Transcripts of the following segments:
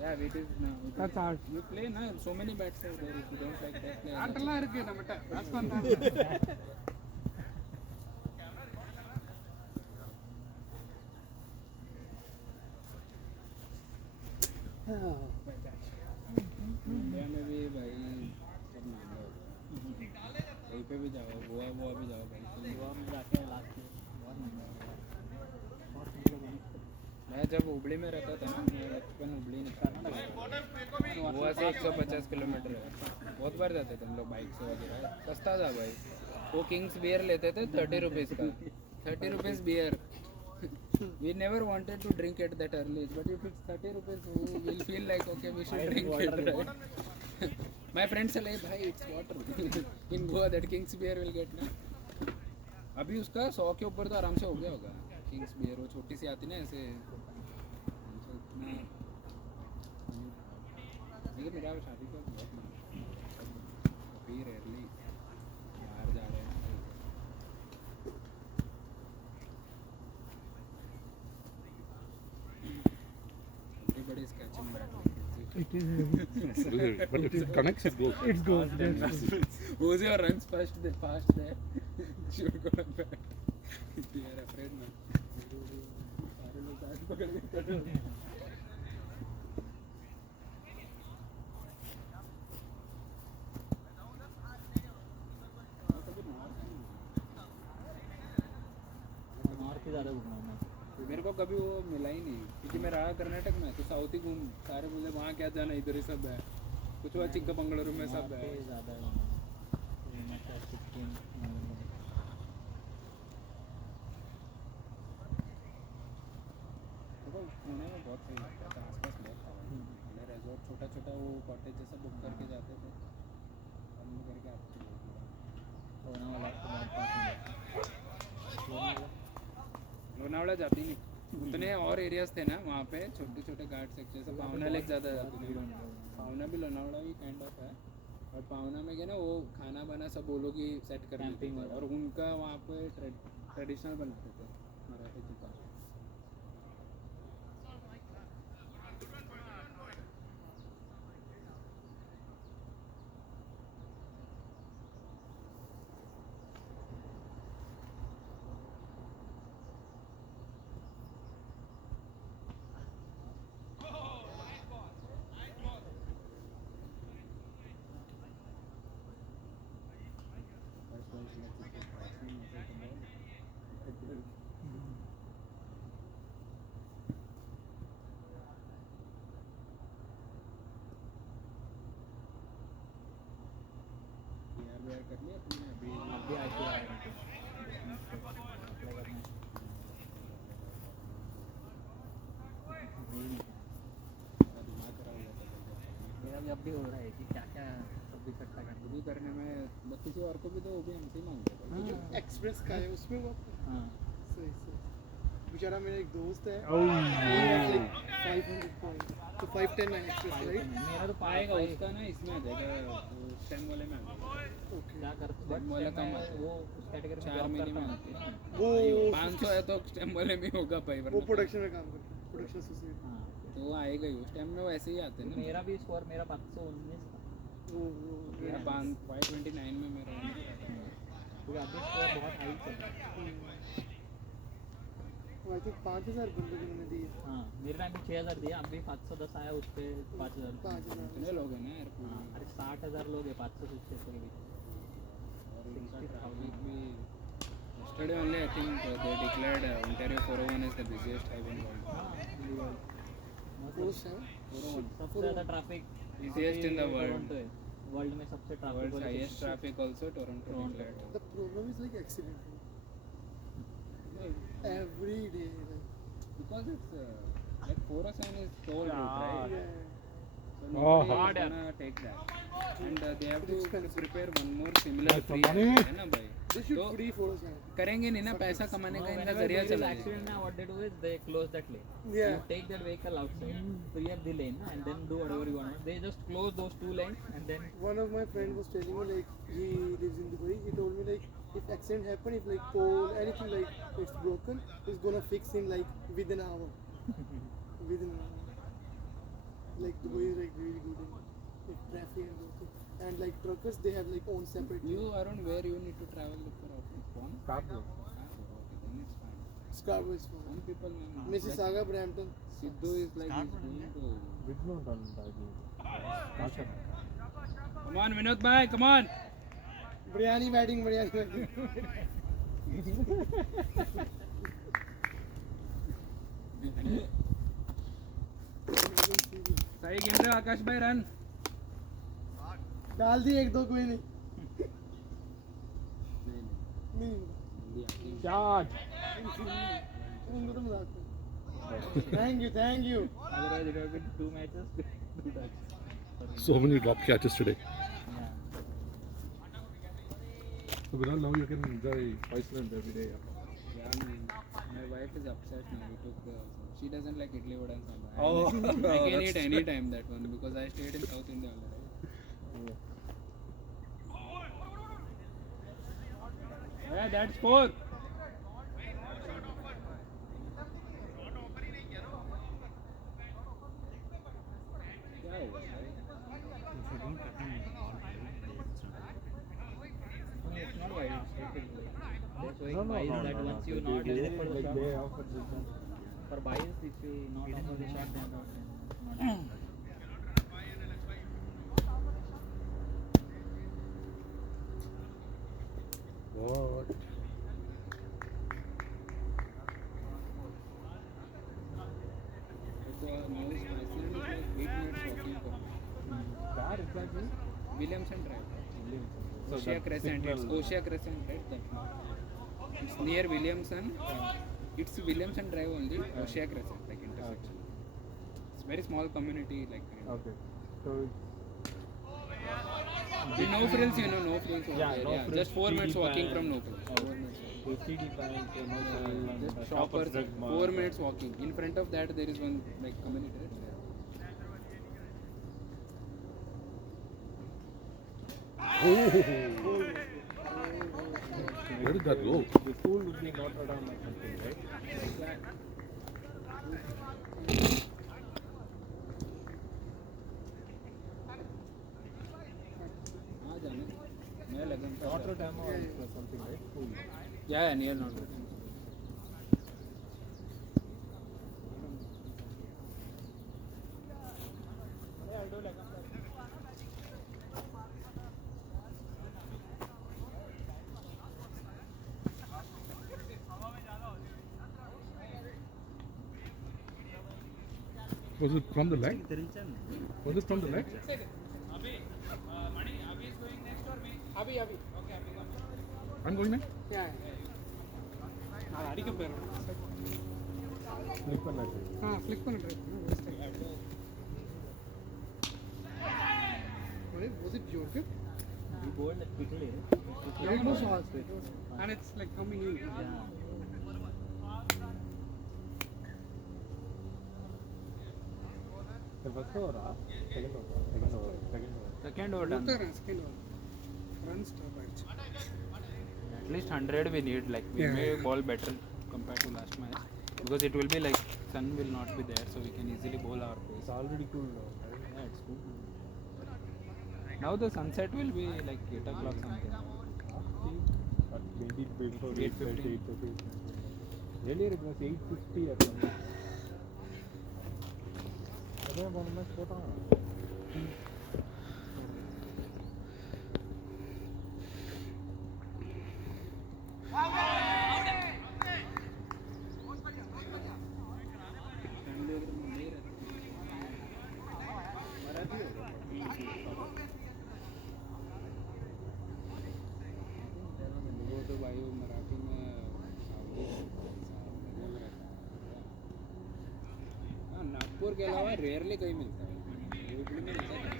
Yeah, it is now. That's hard. You play na, so many bats are there. If you don't like that, play. ஆட்டெல்லாம் இருக்கு நம்மகிட்ட bats பண்ணாங்க. India में भी भाई सब महंगा हो गया। कहीं पे भी जाओ, गोवा भी जाओ भाई। गोवा में जाके लास्ट बहुत महंगा हो गया। मैं जब हुबली में रहता था ना, मैं बचपन हुबली निकला, गोवा से 150 किलोमीटर है। बहुत बार जाते थे हम लोग बाइक से वगैरह। सस्ता था भाई। वो किंग्स बियर लेते थे 30 रुपीज़ का, 30 rupees beer. We never wanted to drink at that early age, but if it's 30 rupees, we will feel like okay, we should drink it. Right? My friends say like, भाई it's water. In Goa that King's beer will get ना. अभी उसका 100 के ऊपर तो आराम से हो गया होगा। King's beer वो छोटी सी आती ना ऐसे। लेकिन मेरा शादी का बहुत मन है। अभी रेयरली बाहर जा रहे हैं। Everybody is catching that. It is. But if it connects, it goes. It goes. Yes. Who's your runs fast there? Should go back. They are afraid now. सारे लोग बैट पकड़ के कर रहे हैं। नॉर्थ ही ज़्यादा घूमा मैं। मेरे को कभी वो मिला ही नहीं, क्योंकि मैं रहा कर्नाटक में तो साउथ ही घूम। सारे बोले वहाँ क्या जाना, इधर ही सब है। कुछ हुआ चिक्कमंगलुरु में सब है। ज़्यादा सिक्किम पुणे में बहुत सही लगता था, आसपास बहुत था। मैंने रेजॉर्ट छोटा छोटा वो कॉटेज जैसा बुक करके जाते थे, हम करके आते थे। लोनावाला तो बहुत पास में। लोनावला जाती नहीं, उतने और एरियाज थे ना वहाँ पे, छोटे छोटे घाट सेक्शन से। पावना लेक ज़्यादा जाती थी। पावना भी लोनावला ही काइंड ऑफ है। और पावना में क्या ना, वो खाना बना सब वो लोग ही सेट कर देते थे, और उनका वहाँ पे ट्रेडिशनल बनाते थे मराठी दुकान। कर लिया तुमने अभी आई टी आया दिमाग खराब हो जाता है। मेरा भी अब भी हो रहा है कि क्या क्या सब इकट्ठा करना भी करने में किसी और को भी तो वो भी हमसे ही मांगते थे। एक्सप्रेस का है उसमें वो हाँ सही सही। बेचारा मेरा एक दोस्त है, Oh. 500 पॉइंट तो 510 है एक्सप्रेस राइट। मेरा तो पाएगा पाएगा उसका ना, इसमें आ जाएगा स्टेम वाले में आ जाएगा। ओके क्या करते स्टेम वाला कम आता है। वो उस कैटेगरी में 4 जॉब महीने में करता आते हूँ। हैं। वो 500 है तो स्टेम वाले में होगा भाई, वो वरना प्रोडक्शन में काम करता है, प्रोडक्शन सोसाइटी। हाँ तो वो आएगा ही। स्टेम में वैसे ही आते हैं ना। मेरा भी स्कोर मेरा 519 था मेरा 529 में मेरा क्योंकि अभी स्कोर बहुत हाई चल रहा है। आई थिंक 5000 बंदे जिन्होंने दिए। हाँ मेरे टाइम पे 6000 दिया, अभी 510 आया, उस पर 5000। 5000 इतने लोग हैं ना यार पूरे। हाँ अरे 60,000 लोग हैं 500 से 600 के बीच। और उनका ट्रैफिक भी yesterday only I think they declared Ontario 401 is the busiest highway in world. वो मतलब है 401 सबसे ज़्यादा traffic busiest in the world. World में सबसे traffic World's highest traffic also Toronto declared. The problem is like accident every day like Because it's like 407 is toll route, right? yeah. So Oh, nobody hard is gonna take that. And they have to Expensive. prepare one more similar That's free the money. highway, है ना भाई? They should तो free for us करेंगे नहीं ना, पैसा कमाने का इनका जरिया चला accident now, what they do is they close that lane. Yeah. You take that vehicle outside, clear the lane, and then do whatever you want. They just close those two lanes and then One of my friend was telling me like he lives in Dubai. He told me like if accident happen, if like pole anything like it's broken, he's gonna fix him like within an hour. Within an hour. like Dubai is like really good in like traffic and those things. And like truckers, they have like own separate. You around where you need to travel for office? One? Scarborough. Okay, then it's fine. Scarborough is fun. Some people, man, Mississauga, Brampton. Sidhu is like he's going to. Richmond ఉంటుంది కాశం. Come on, Vinod bhai, come on. Biryani wedding, biryani wedding. सही game से आकाश भाई run. डाल दी एक दो कोई नहीं. नहीं नहीं Charge. उनको तो मजाक कर. Thank you. Otherwise, it would have been 2 matches, 2 touches. So many drop catches today. Yeah. So Vinod, now you can enjoy Iceland every day. Yeah, man. My wife is upset now. We took she doesn't like idli vada and sambar. Oh, I can that's eat any time that one because I stayed in South India already. Yeah, that's 4. क्या हुआ भाई? No, it's not wide, it's straight. They're showing No, bias that once you not they, enter for the like shot, they offer this one. for bias, if you not offer the shot, then not. What? So now Iceland is like 8 minutes walking from Where exactly? Williamson Drive. So Oshia that Crescent. signal- It's Oshia Crescent, right? That it's near Williamson. It's Williamson Drive only. Oshia Crescent, like intersection. It's very small community, like. Okay. So In No Frills, you know, No Frills over Yeah, there. No Yeah, Frills, just 4 minutes TD walking Bank. from No Frills. Oh. 4 minutes. TD Bank, no Just shoppers. 4 minutes walking. In front of that, there is one like community. Right? Where did that go? The school would be Notre Dame or something, right? हाँ जाने. मैं लगन का. Notre Dame or something, right? School. Yeah, near Notre Dame. Was it from the leg? Was it from the leg? Abhi. I'm going next. Yeah. Slip and let it. Flick பண்ணுறேன். Was it Jordan? We bowled it quickly. Yeah, it was fast. And it's like coming in. Yeah. The first over, second over. Second over done. Second one. Runs top actually. At least 100 we need. Like we may bowl better compared to last match because it will be like sun will not be there, so we can easily bowl our It's pace. already cool now. Yeah, it's good. Now the sunset will be like 8 o'clock something. But maybe before 8:15. 8:30. Earlier it was 8:50 at the moment. अरे one match போட்டாங்க. वो तो भाई वो मराठी में हाँ नागपुर के अलावा रेयरली कहीं मिलता है यूजली में मिलता है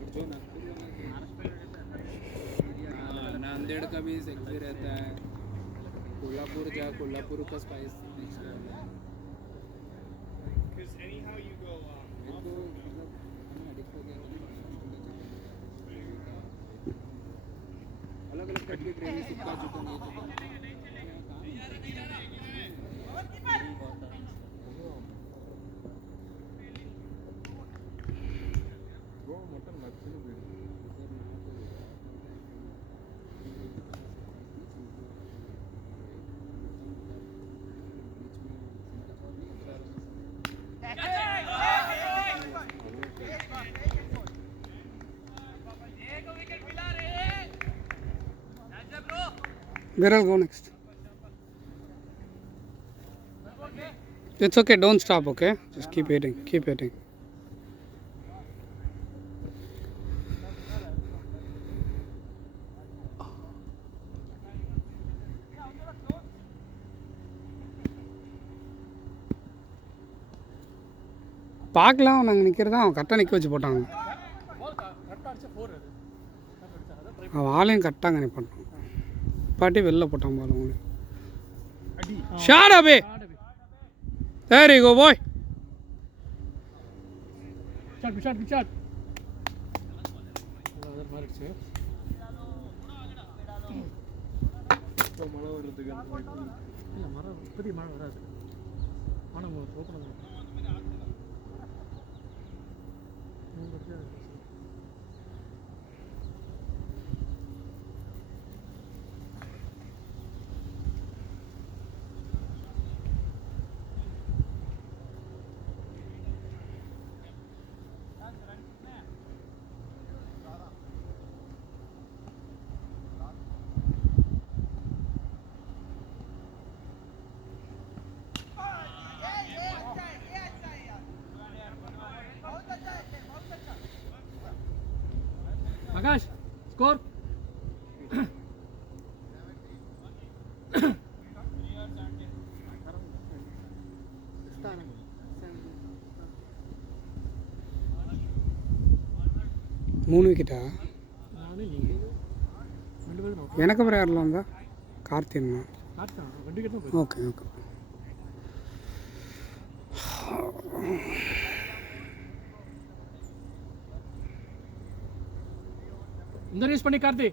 और जो नागपुर में हाँ, नांदेड़ का भी सेक्सी रहता है कोल्हापुर जा कोल्हापुर का स्पाइस नेक्स्ट लेवल है मेरे को मतलब हम एडिक्ट हो गए अलग अलग टाइप की ग्रेवी सुक्का चिकन ये chicken Viral, go next. It's okay, don't stop, okay? Just keep hitting, keep hitting. பார்க்கலாம் நாங்கள் நிற்கிறதா அவன் கரெக்டாக நிற்க வச்சு போட்டாங்க. அவன் ஆளையும் கரெக்டாக நிற்பான். பாட்டி வெளில போட்டான் பால் அவங்களுக்கு. ஷாட் அபே. There you go, boy. Good shot. Akash, score. மூணு விக்கெட்டா? எனக்கு அப்புறம் யாரெல்லாம் வந்தா? கார்த்தின்னா. Okay okay. இந்த யூஸ் பண்ணி கார்த்தி.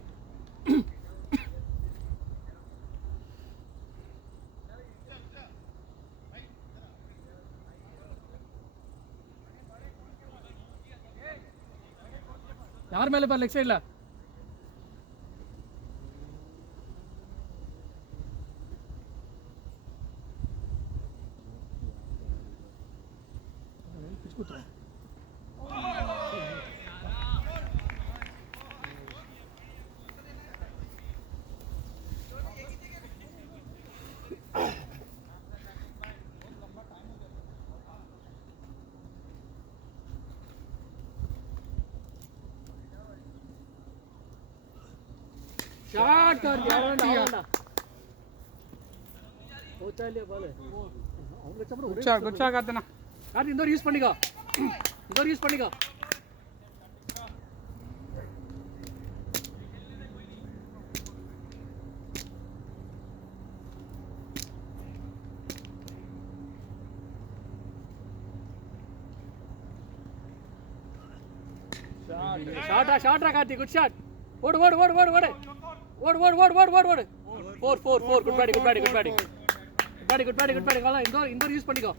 யார் மேல பார் லெக் சைடுல? शॉट कर दिया पहुंचा लिया बॉल குட் ஷாட் கார்த்தனா. கார்த்தி இந்த யூஸ் பண்ணிக்கோ. இந்த யூஸ் பண்ணிக்கோ. Shot Karthi good shot. ஓடு ஓடு ஓடு ஓடு ஓடு ஓடு ஓடு ஓடு ஓடு ஓடு ஓடு 4 good batting good batting good batting good batting good batting good batting வால இந்த யூஸ் பண்ணிக்கோ.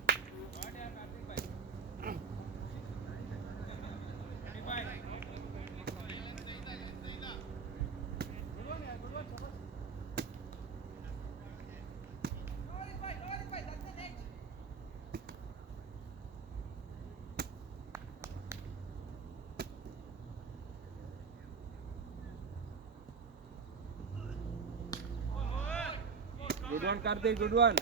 Good one, Karthik. Good one.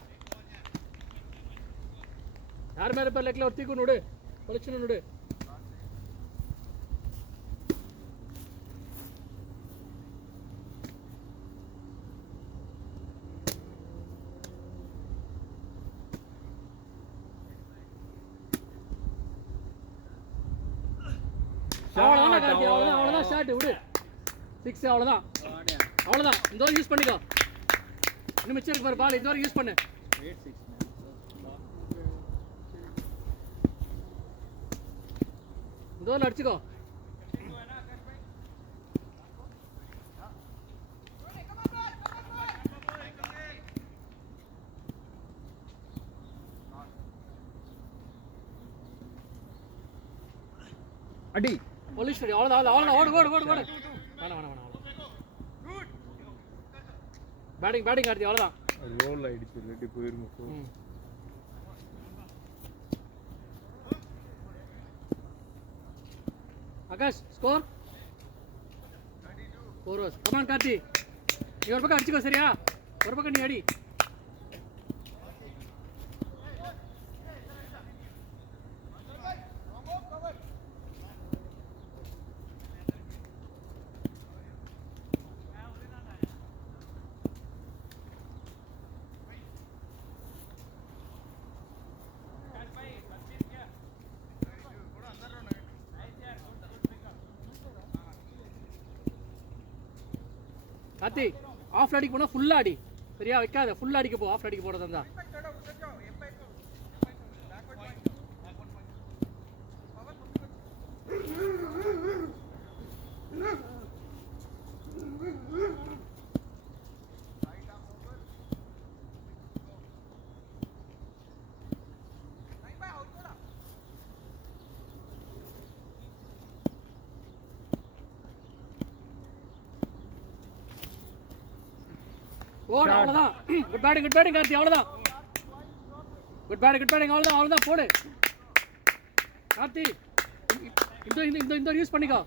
यार मेरे पर लेके उठती को नोड़े परीक्षण नोड़े அவ்வளவுதான் ஷாட் விடு 6 அவ்வளவுதான் இந்த யூஸ் பண்ணிக்கோ. இன்னும் மிச்சம் இருக்கு பாரு பால் இந்த யூஸ் பண்ணு. இந்த அடிச்சுக்கோ. அடி போலீஸ் ஸ்டேஷன் அவ்வளோதான் ஓடு வேணாம் பேட்டிங் கார்த்தி அவ்வளோதான். ரோல் ஆயிடுச்சு இல்லாட்டி போயிருங்க. Akash score 4 overs. Come on Karthi, நீ ஒரு பக்கம் அடிச்சுக்கோ. சரியா, ஒரு பக்கம் நீ அடி. கார்த்தி, ஆஃப் அடிக்க போனால் ஃபுல்லாக அடி. சரியா, வைக்காத, ஃபுல்லாக அடிக்க போ. ஆஃப் அடிக்க போகிறதா இருந்தா ஓடு. அவ்வளோதான். Good batting Karthi. அவ்வளோதான். குட் பேட்டிங் அவ்வளோதான். போடு கார்த்தி. இந்த யூஸ் பண்ணிக்கோ.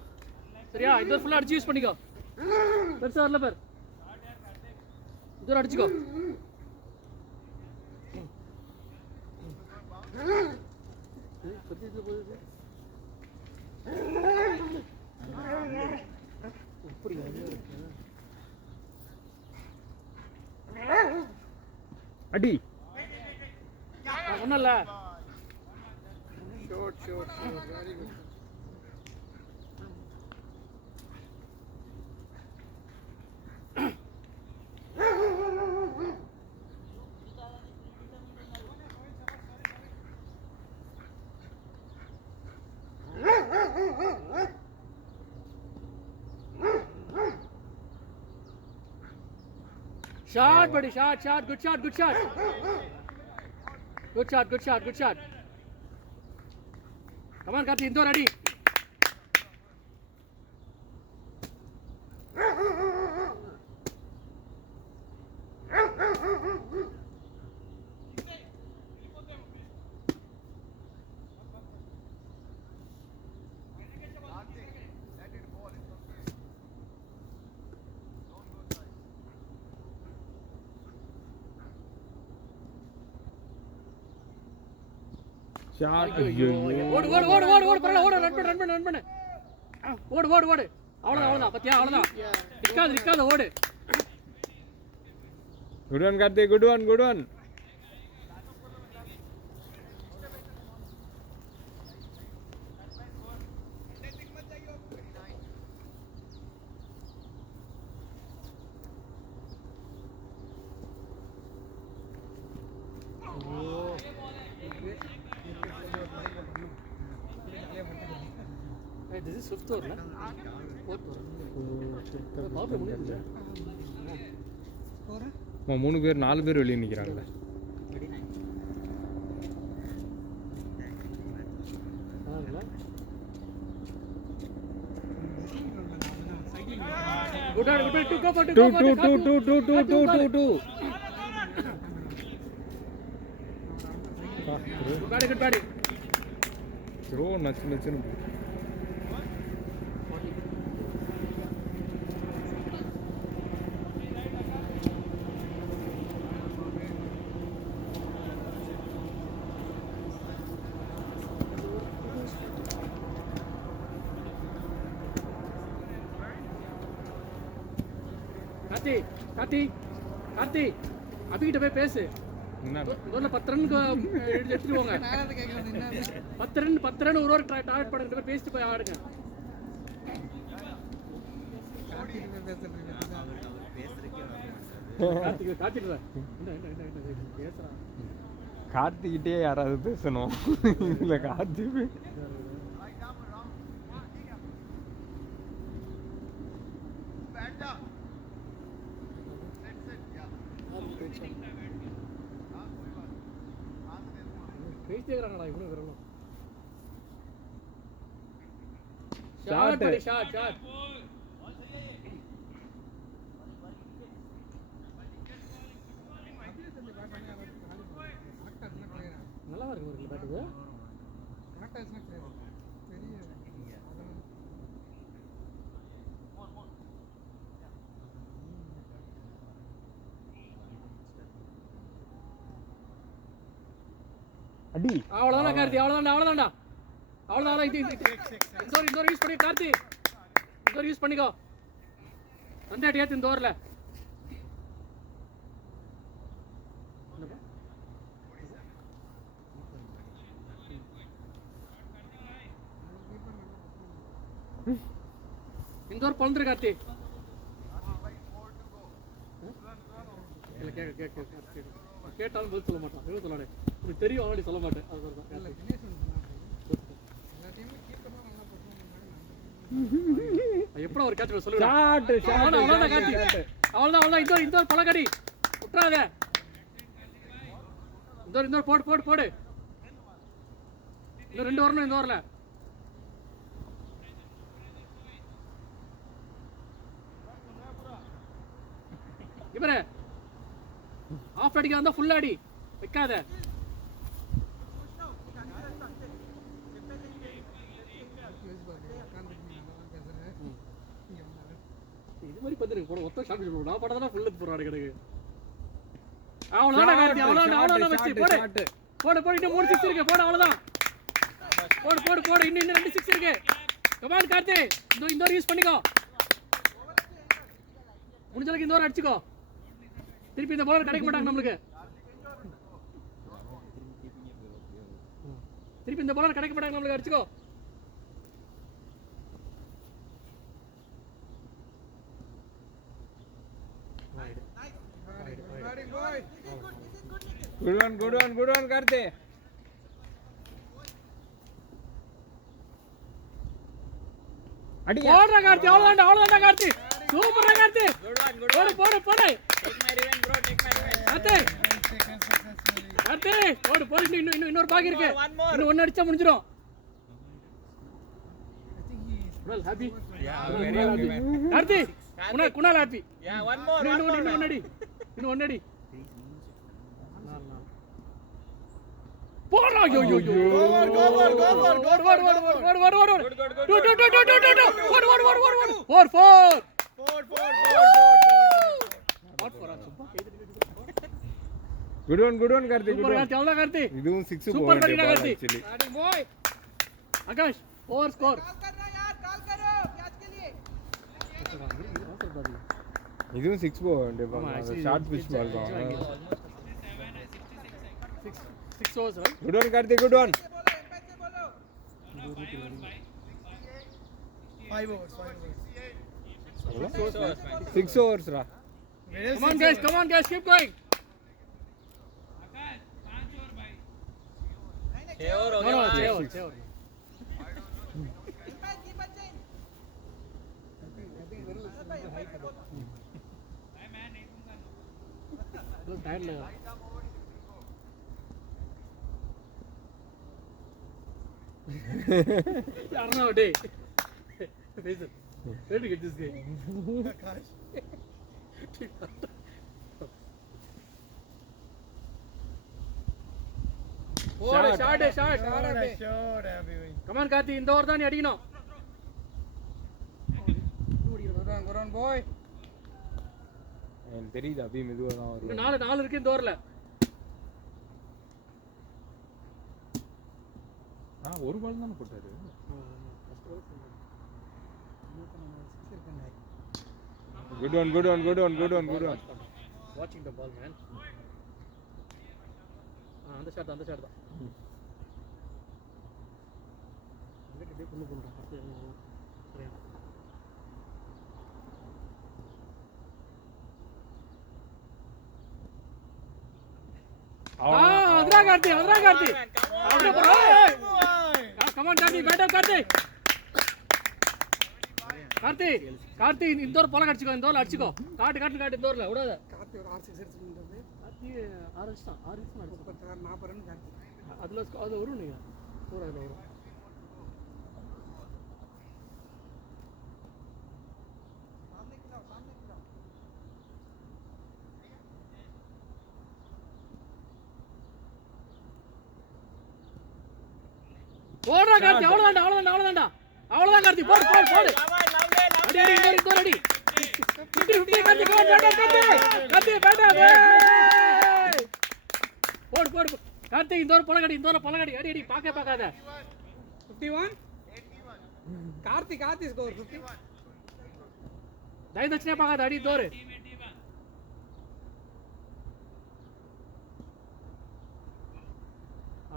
சரியா, இந்த ஃபுல்லாக அடிச்சு யூஸ் பண்ணிக்கோ. பெருசாக வரல பேர், இந்த அடிச்சுக்கோ. அடி ஒன்றும் இல்லை. Very good. Shot, buddy, shot. Good shot. Come on, Karthi, Indo ready. Shot. ஓடு பரவாயில்ல. ரன் பண்ணு. ஓடு. அவ்வளோதான். பத்தியா, அவ்வளோதான். நிற்காத ஓடு. Good one Karthi, good one. This is fifth over, fourth over. Power முடியல. 3 பேர் 4 பேர் வெளியே நிற்கிறாங்கல்ல. Good. Go for 2. Good batting. Throw நச்சுன்னு கார்த்தி அபிகிட்ட போய் பேசு. முதல்ல 10 ரன்னுக்கு எடுத்துட்டு போங்க. 10 ரன் ஒரு ஓவர் டார்கெட் பண்ணுங்க. பேசிட்டு போய் ஆடுங்க. கார்த்திகிட்டே யாராவது பேசணும். இல்ல கார்த்தி பேசிட்டே இருக்கிறாங்களா இவ்வளோ விரலும். ஷாட் படி ஷாட் நல்லா இருக்கு ஒரு பேட்டுக்கு அடி அவ்வளவுதான் கார்த்தி அவ்வளவுதான்டா இது இந்த யூஸ் பண்ணி கார்த்தி இந்த யூஸ் பண்ணிக்கோ அந்த அடி ஏத்து இந்த ஓவர்ல இந்த ஓவர் பழுந்துரு கார்த்தி இல்ல கேட்டாலும் பதில் சொல்ல மாட்டான் எவ்வளவு சொல்லானே உனக்கு தெரியும் ஆல்ரெடி சொல்ல மாட்டேன் எப்படா ஒரு கேட்ச் சொல்லுவேன் அவ்வளவுதான் கார்த்தி அவ்வளவுதான் இந்த ஒரு பழக்கடி விட்டுறாத இந்த ஒரு போடு இன்னும் 2 வரணும் இந்த ஓவர்ல இவரே ஆஃப் அடிக்க வந்தா ஃபுல் அடி வைக்காத இது மாதிரி பத்திரி போட ஒத்த ஷாட் போடு நான் படறதா ஃபுல் போறாரு கிடக்கு அவ்வளவுதான் கார்த்தி அவ்வளவுதான் வெச்சு போடு இன்னும் 3 6 இருக்கு போடு அவ்வளவுதான் போடு இன்னும் 2 6 இருக்கு கமான் கார்த்தி இந்த ஒரு யூஸ் பண்ணிக்கோ முடிஞ்ச அளவுக்கு இந்த ஒரு அடிச்சுக்கோ திருப்பி இந்த பாலர் கிடைக்க மாட்டாங்க நமக்கு அடிச்சுக்கோ good one கார்த்தி அடிங்க போடுறா கார்த்தி அவ்வளவுதான் கார்த்தி சூப்பரா கார்த்தி போடு கார்த்தி போடு இன்னொரு பாக்கி இருக்கு இன்னும் ஒன்னு அடிச்சா முடிஞ்சிரும் well happy Karthi Kunal happy இன்னும் ஒன்னு அடி போடா யோ 4 good one கார்த்தி கார்த்தி இதுவும் 6 சூப்பர் போடுங்க கார்த்தி एक्चुअली பாய் ஆகாஷ் ஓவர் ஸ்கோர் இதுவும் 6 போடுங்க ஷார்ட் பிச் பால் தான் 6 overs right good one Karthi good one 6 overs ரா come on guys keep going छह ओवर टायर लगा यार ना डे Faisal where to get this guy shot come on Karthi இந்த ஓவர் தான் நீ அடிக்கணும் good on boy எனக்கு தெரியுது அபி மெதுவா தான் வரும் இன்னும் 4 இருக்கு இந்த ஓவர்ல ஒரு பால் தான போட்டாரு good one watching the ball man அந்த ஷாட் தான் இங்க டே பண்ணு சரியா adra karthi come on karthi bat up karthi indor pola adichiko indor adichiko kaat indor la udada Karthi ஒரு 6 எடுத்துட்டாரு karthi 6 அடிச்சான் 6 அடிச்சு 36 40 ரன் கார்த்தி அதுல அது வரும் நீங்க போற அதுல வரும் போடுறா கார்த்தி, அவ்வளவுதான்டா கார்த்தி, போடு அடி இன்னொரு அடி 50 கார்த்தி, கார்த்தி பேட்டா போடு கார்த்தி, இந்த ஒரு பழகடி அடி பார்க்காத 51 கார்த்தி ஸ்கோர் 50 தயதட்சணையா பார்க்காத அடி தோறு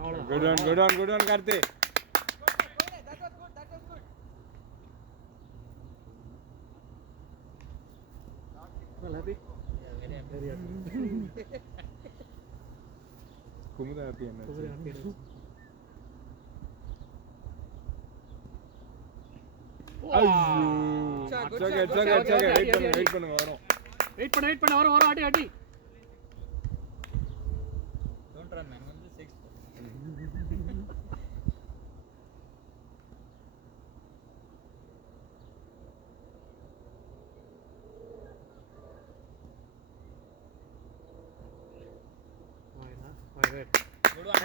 அவ்வளவுதான். good one Karthi. Well, happy? Very happy. Kumudha happy என்ன? Very happy. Good shot. Wait பண்ணுங்க வரோம். வெயிட் பண்ண வரும் அடி Don't run, man. Only 6. Good one.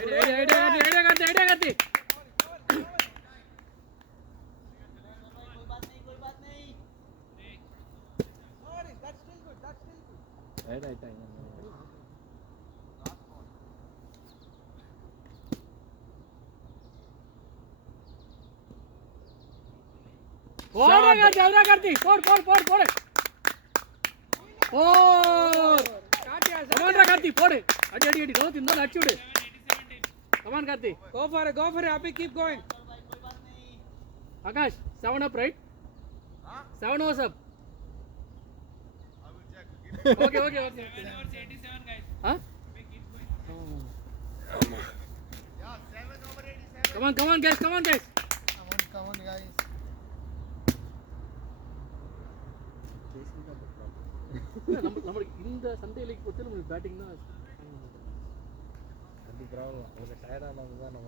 Idea Karthi போடுறா கார்த்தி போடு கமான்டா கார்த்தி போடு அடி நோத்தி இருந்தா அடிச்சு விடு come on Karthi Go for it Happy, keep going. Akash 7 up right 7 was up okay huh come on guys Come on, guys. நம்ம இந்த சண்டே லீக் பொறுத்து நம்ம பேட்டிங் தான் அது ப்ராப்ளம். அவங்க டயர்ட் ஆனவங்க தான் நம்ம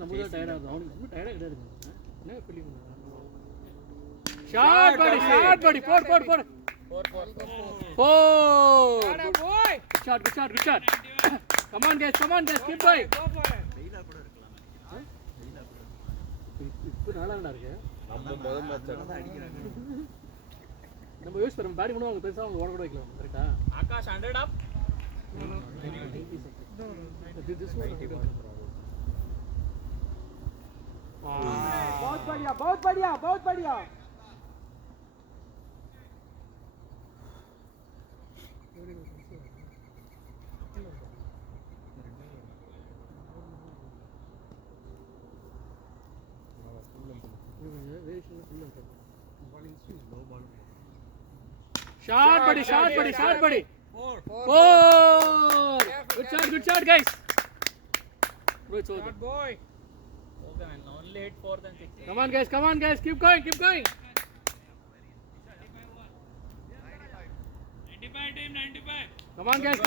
நம்ம தான் டயர்ட் ஆகுது அவனுக்கு ரொம்ப டயர்டா கிடையாது என்ன ஃபீலிங் ஷாட் படி போடு 4 boy. Good shot. Come on guys, keep going. Go for it. இப்போ நல்லா இருக்கு. நம்ம முதல் மேட்ச் நம்ம யூஸ் பண்ண பேட்டிங் பண்ணுவாங்க பெருசா அவங்க ஓட கூட வைக்கலாம். கரெக்ட்டா? Akash 100 up. बहुत बढ़िया. Shot buddy. 4. Good shot guys. Bro, it's over. Good boy. Okay, man. Only hit 4th and 6th. Come on guys, keep going. 95 team 95. Come on guys.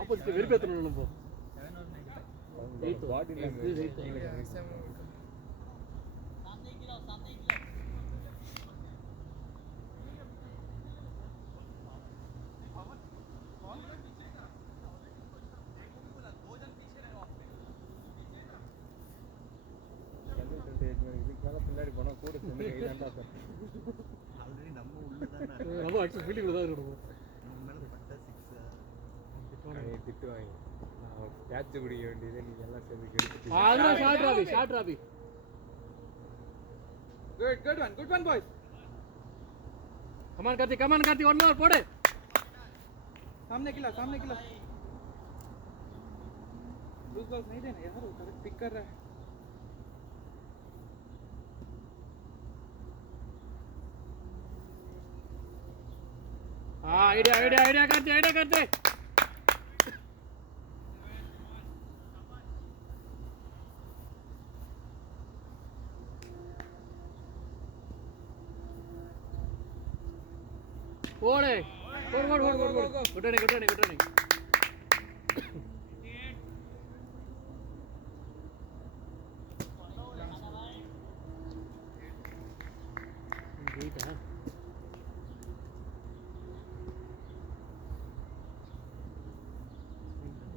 Opposite very better no. பாடி இதுக்காக பின்னாடி போனா கூட சேர்ந்து கைதாண்டா sir. Already நம்ம உள்ள தான நம்ம actually ஃபீல்டிங்ல தான் இருக்கணும். நம்ம மேல பட்ட 6 திட்டுவாங்க. நான் கேட்ச் பிடிக்க வேண்டியது நீங்க எல்லாம் சேர்ந்து கெடுத்துட்டீங்க. அதெல்லாம் ஷாட் ராபி. Good one boys. Come on Karthi, one more போடு. सामने खिला. लूज बॉल नहीं देना यार, वो करेक्ट पिक कर रहा है. आइडिया करते. ஓடு. Good running.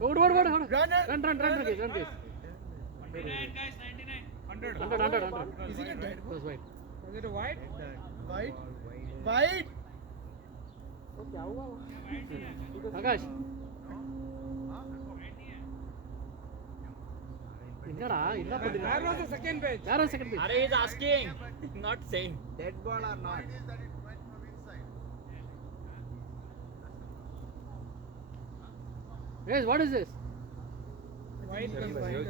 Run, guys. 100. Is it a dead ball? Close wide. Is it a wide? Wide? Wide? Akash. என்னடா என்ன பண்றீங்க? Where was the second page? யாரோ second page. Are is asking, not saying. Dead ball or not? Guys, what is this? Wide plus wide.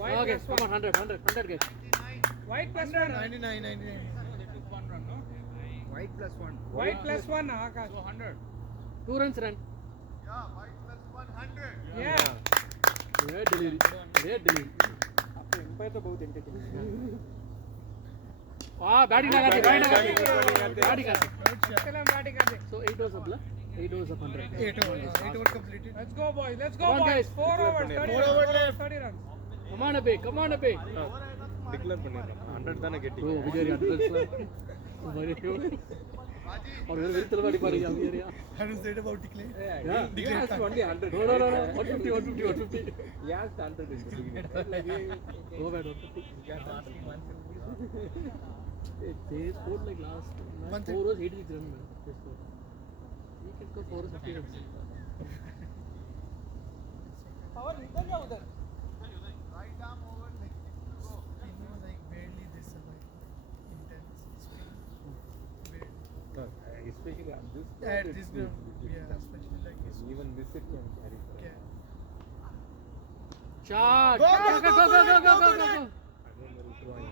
Wide Okay, plus come on, 100 guys. Wide plus 1. 99. White plus one. Wide plus 1, Akash. 2 runs run. Yeah. Great delivery. Batting lagati. Batting lagati. Excellent batting, Karthik. So 8 overs of 8 overs of 100. 8 over completed. Let's go, boys. Let's go, Come on, boys. guys. 4 overs. 30 runs. Come on, Abhi. Declare பண்ணிடலாம் 100 தானே கேட்டிங்க Oh, Vijay 100. और वेरे वेरे तलवाड़ी मारी जा रही है. How is that about declare? Yeah. Yes, only 100. No. 150. Yes, 100 in the beginning. Go bad 150. They scored like last 4 overs 86 runs. They scored. He can score 4 overs 50 runs. Power निकल जा उधर. Right arm over like barely this intense speed. Especially at this At this ground, yeah, especially like this. even this it can carry. Yeah. Shot. Go. I don't know throwing.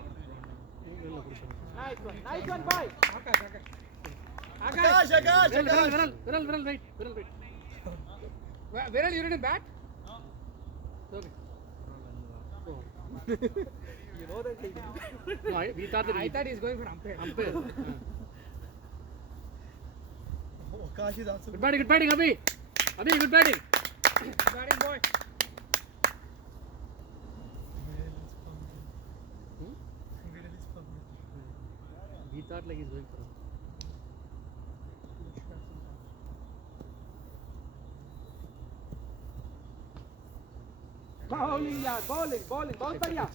Nice one, boy. Akash. Viral, wait. Viral, you didn't bat? Okay. You know that he didn't. No, we thought that I thought he's going for umpire. umpire. Oh, Akash is also Good batting, Abhi, good batting. batting, boy. We thought like he's going for. Bowling, बहुत बढ़िया.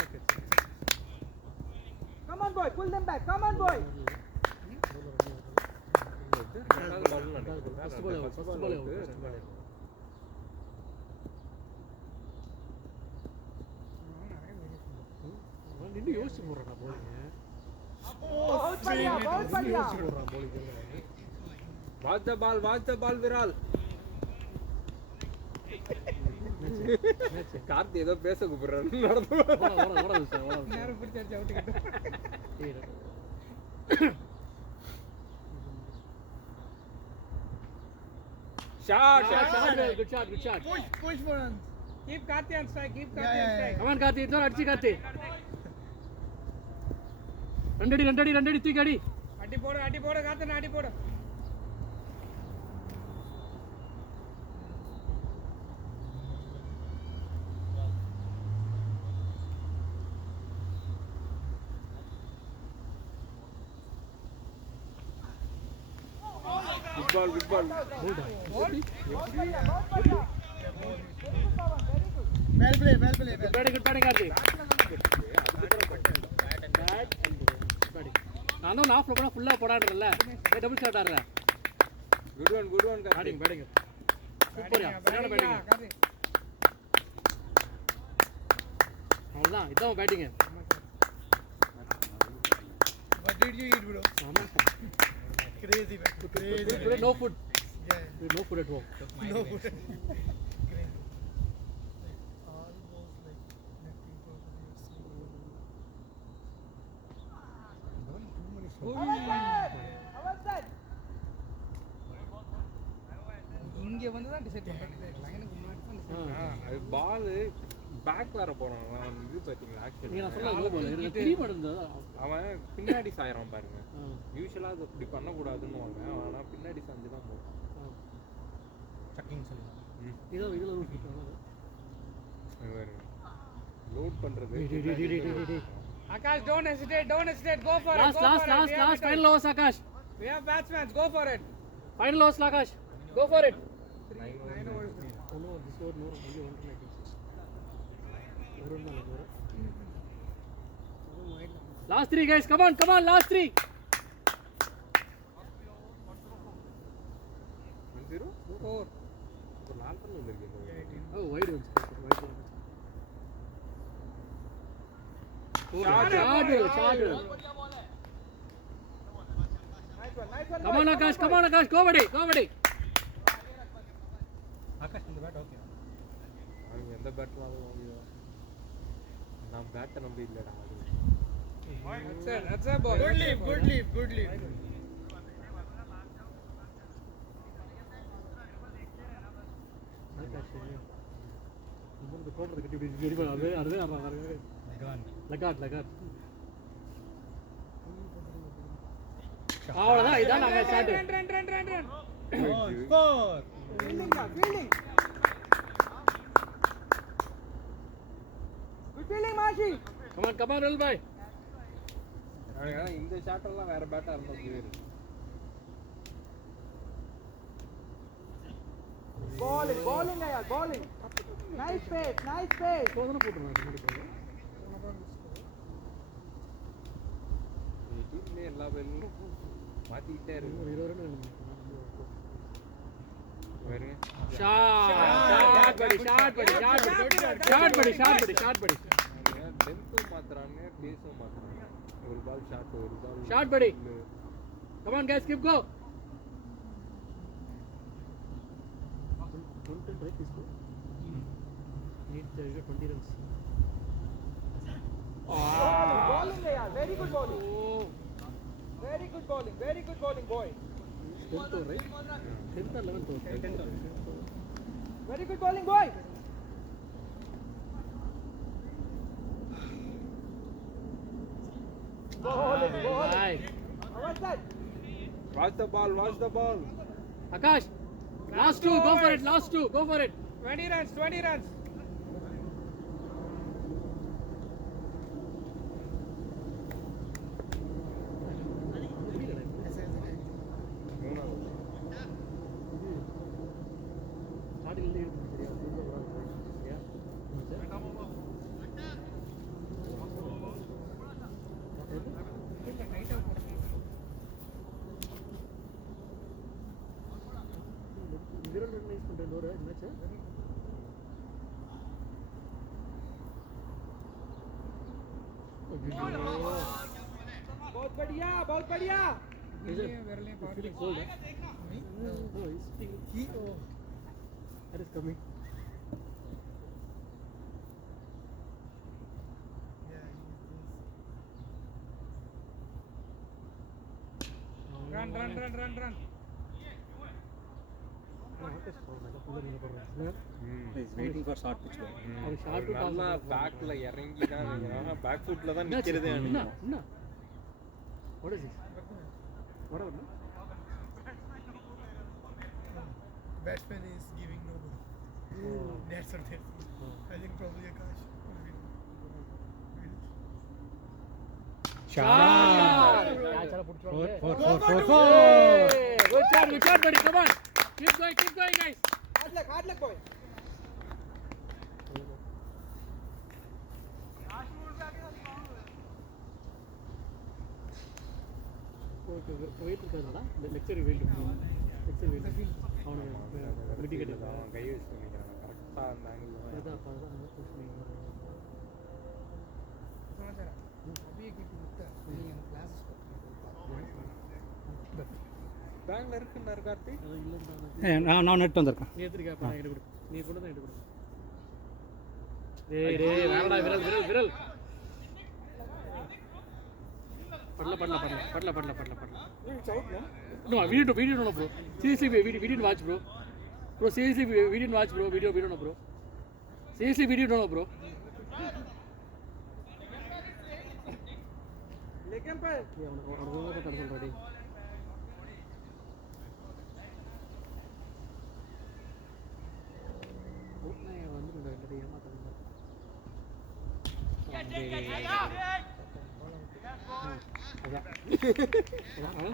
Come on, boy, pull them back. Come on, boy. First ball. நின்னு யோசிச்சு போறானா bowling. बहुत बढ़िया. Watch the ball, Viral. Karthi ஏதோ பேச கூப்பிடுறாரு நடந்து நேரம் பிடிச்சி அடிச்சு அவுட் கிட்ட. Shot. Good shot. Push for runs. Keep Karthi on strike. On strike. Come on, Karthi. Idhar adichi Karthi. Run ready. Adi. அடி போடு காத்தன அடி போடு. Good ball. Well play. Good batting, Karthi. நான் தான் ஆஃப்ல போனா ஃபுல்லா போடான்றல. டபுள் ஷாட் ஆடுற. Good one, Karthi. Batting. சூப்பர்யா. சரியான பேட்டிங். அவ்வளவுதான். இதான் batting. What did you eat, bro? ஆமா. Crazy, man. Crazy. Today no food. Yeah. No food at home. No food. Crazy. Almost like nothing for இங்க வந்து தான் decide பண்றாங்க லைனுக்கு முன்னாடி தான் decide அது பால் பேக் வர போறான் அவன் இது பாத்தீங்களா நீங்க நான் ஆக்சுவலி சொல்ல லோ பால் இருக்கு த்ரீ படுந்தா அவன் பின்னாடி சாயறான் பாருங்க யூசுவலா அது அப்படி பண்ண கூடாதுன்னுவாங்க ஆனா பின்னாடி சாஞ்சு தான் போறான் Chucking சொல்லி. இதுல ரூட் போறாங்க லோட் பண்றது Akash, don't hesitate, go for it. Last final overs Akash. We have batsmen, go for it. Final overs Akash. Go for it. 9 overs. No, this over, no, only one run I can see. Last 3 guys, come on, last 3. 1-0 4 ஒரு 4 run வந்திருக்கு. Oh, wide ones. Shot. Come on, Akash, go buddy. Akash in the bat, okay. அவங்க எந்த பேட்ல வாங்குவாங்க. நான் பேட்டை நம்பி இல்லடா. That's a ball. Good leave. Lagat. அவ்வளவுதான் இதான் நாங்க start. Score. Fielding. Good fielding, Mashi. Come on, roll by. இந்த ஷாட் எல்லாம் வேற பேட்டா இருந்தா போயிரு. Bowling, yaar, bowling. Nice pace. சோதனை போட்டுறாங்க. டீம்ல எல்லா பேரும் மாத்திட்டே இருக்கு. ஒரு 20 ரன் வேணும். பாருங்க. ஷாட் படி. டெம்po மாத்துறாங்க, பேஸும் மாத்துறாங்க. ஒரு பால் ஷாட், ஒரு பால் ஷாட் படி. Come on guys, keep go. Need 20 runs. Bowling, yaar. Very good bowling. Very good bowling, boy. 10th over, right? 10th or 11th over? Very good bowling, boy. Nice. How was that? Watch the ball. Akash, last 2, go for it. 20 runs. बहुत बढ़िया. Feeling cold, huh? No, he's feeling heat. That is coming. Run. He's waiting for short pitch ball. நல்லா பேக்ல இறங்கி தான் back ஃபுட்ல தான் நிக்கிறது. என்ன What is this? What about now? Batsman is giving no ball. That's what it is. I think probably Akash will win. Shot! Four. Good shot, buddy. Come on. Keep going, guys. Hard luck, boy. Wait இருக்காதுடா இந்த lecture wait அவனுக்கு mitigate அவன் கை வச்சு பண்ணிக்கிறான் கரெக்டா அந்த angle அதான் push பண்ணி अभी एक मिनट नहीं हम क्लासेस பேங்க்ல இருக்குன்னாரு கார்த்தி. அது இல்லைன்னா நான் நெட் வந்திருக்கேன். நீ எடுத்துருக்கா அப்ப நான் எடுத்து கொடு. நீ கூட தான் எடுத்து கொடு. டேய் வேறடா விரல். படல. No, video no bro. Seriously, we didn't watch bro. Bro, seriously, we didn't watch bro. Video no bro. Seriously, video no bro. लेकिन पर ये और कर रेडी. नहीं வந்துடா இல்ல ஏமாத்தறீங்க.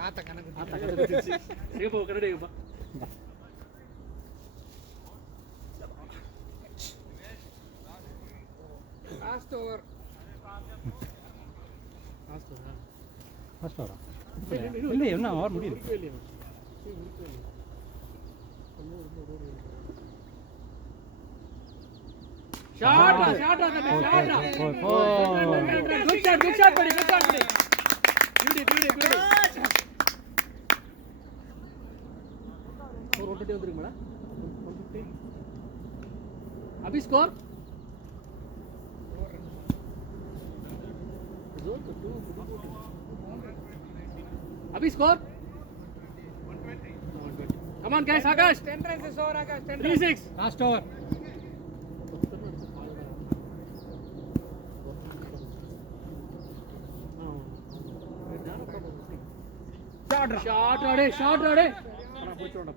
ஆத்த கணக்கு சேப்போ கரெக்டா over. First over. இல்லை என்ன ஓவர் முடியுது. Shot, thambi, shot. Good shot, buddy. Beauty. Score 150 வந்துருக்கு madam. 150. Abhi score? Abhi score? 120. Come on guys, Akash. 10 runs is over, Akash. 10 runs. 3-6. Last over. Shot ready. Pidichironda.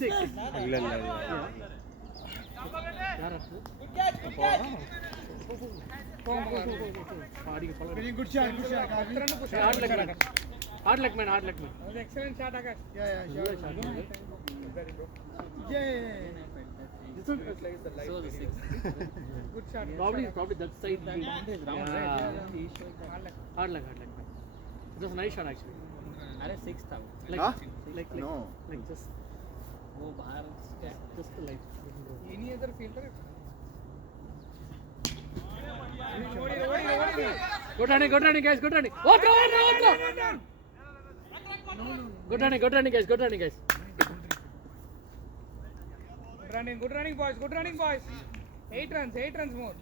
6. இல்ல Good shot. Hard leg man. Excellent shot, Akash. Yeah, sure. Good shot. Probably that side. Hard leg man. It was a nice shot actually. अरे 6 था Like just. वो बाहर Just like. Any other fielder? Good running guys. Good running. Oh, throw. Good running guys. Good running boys. 8 runs more.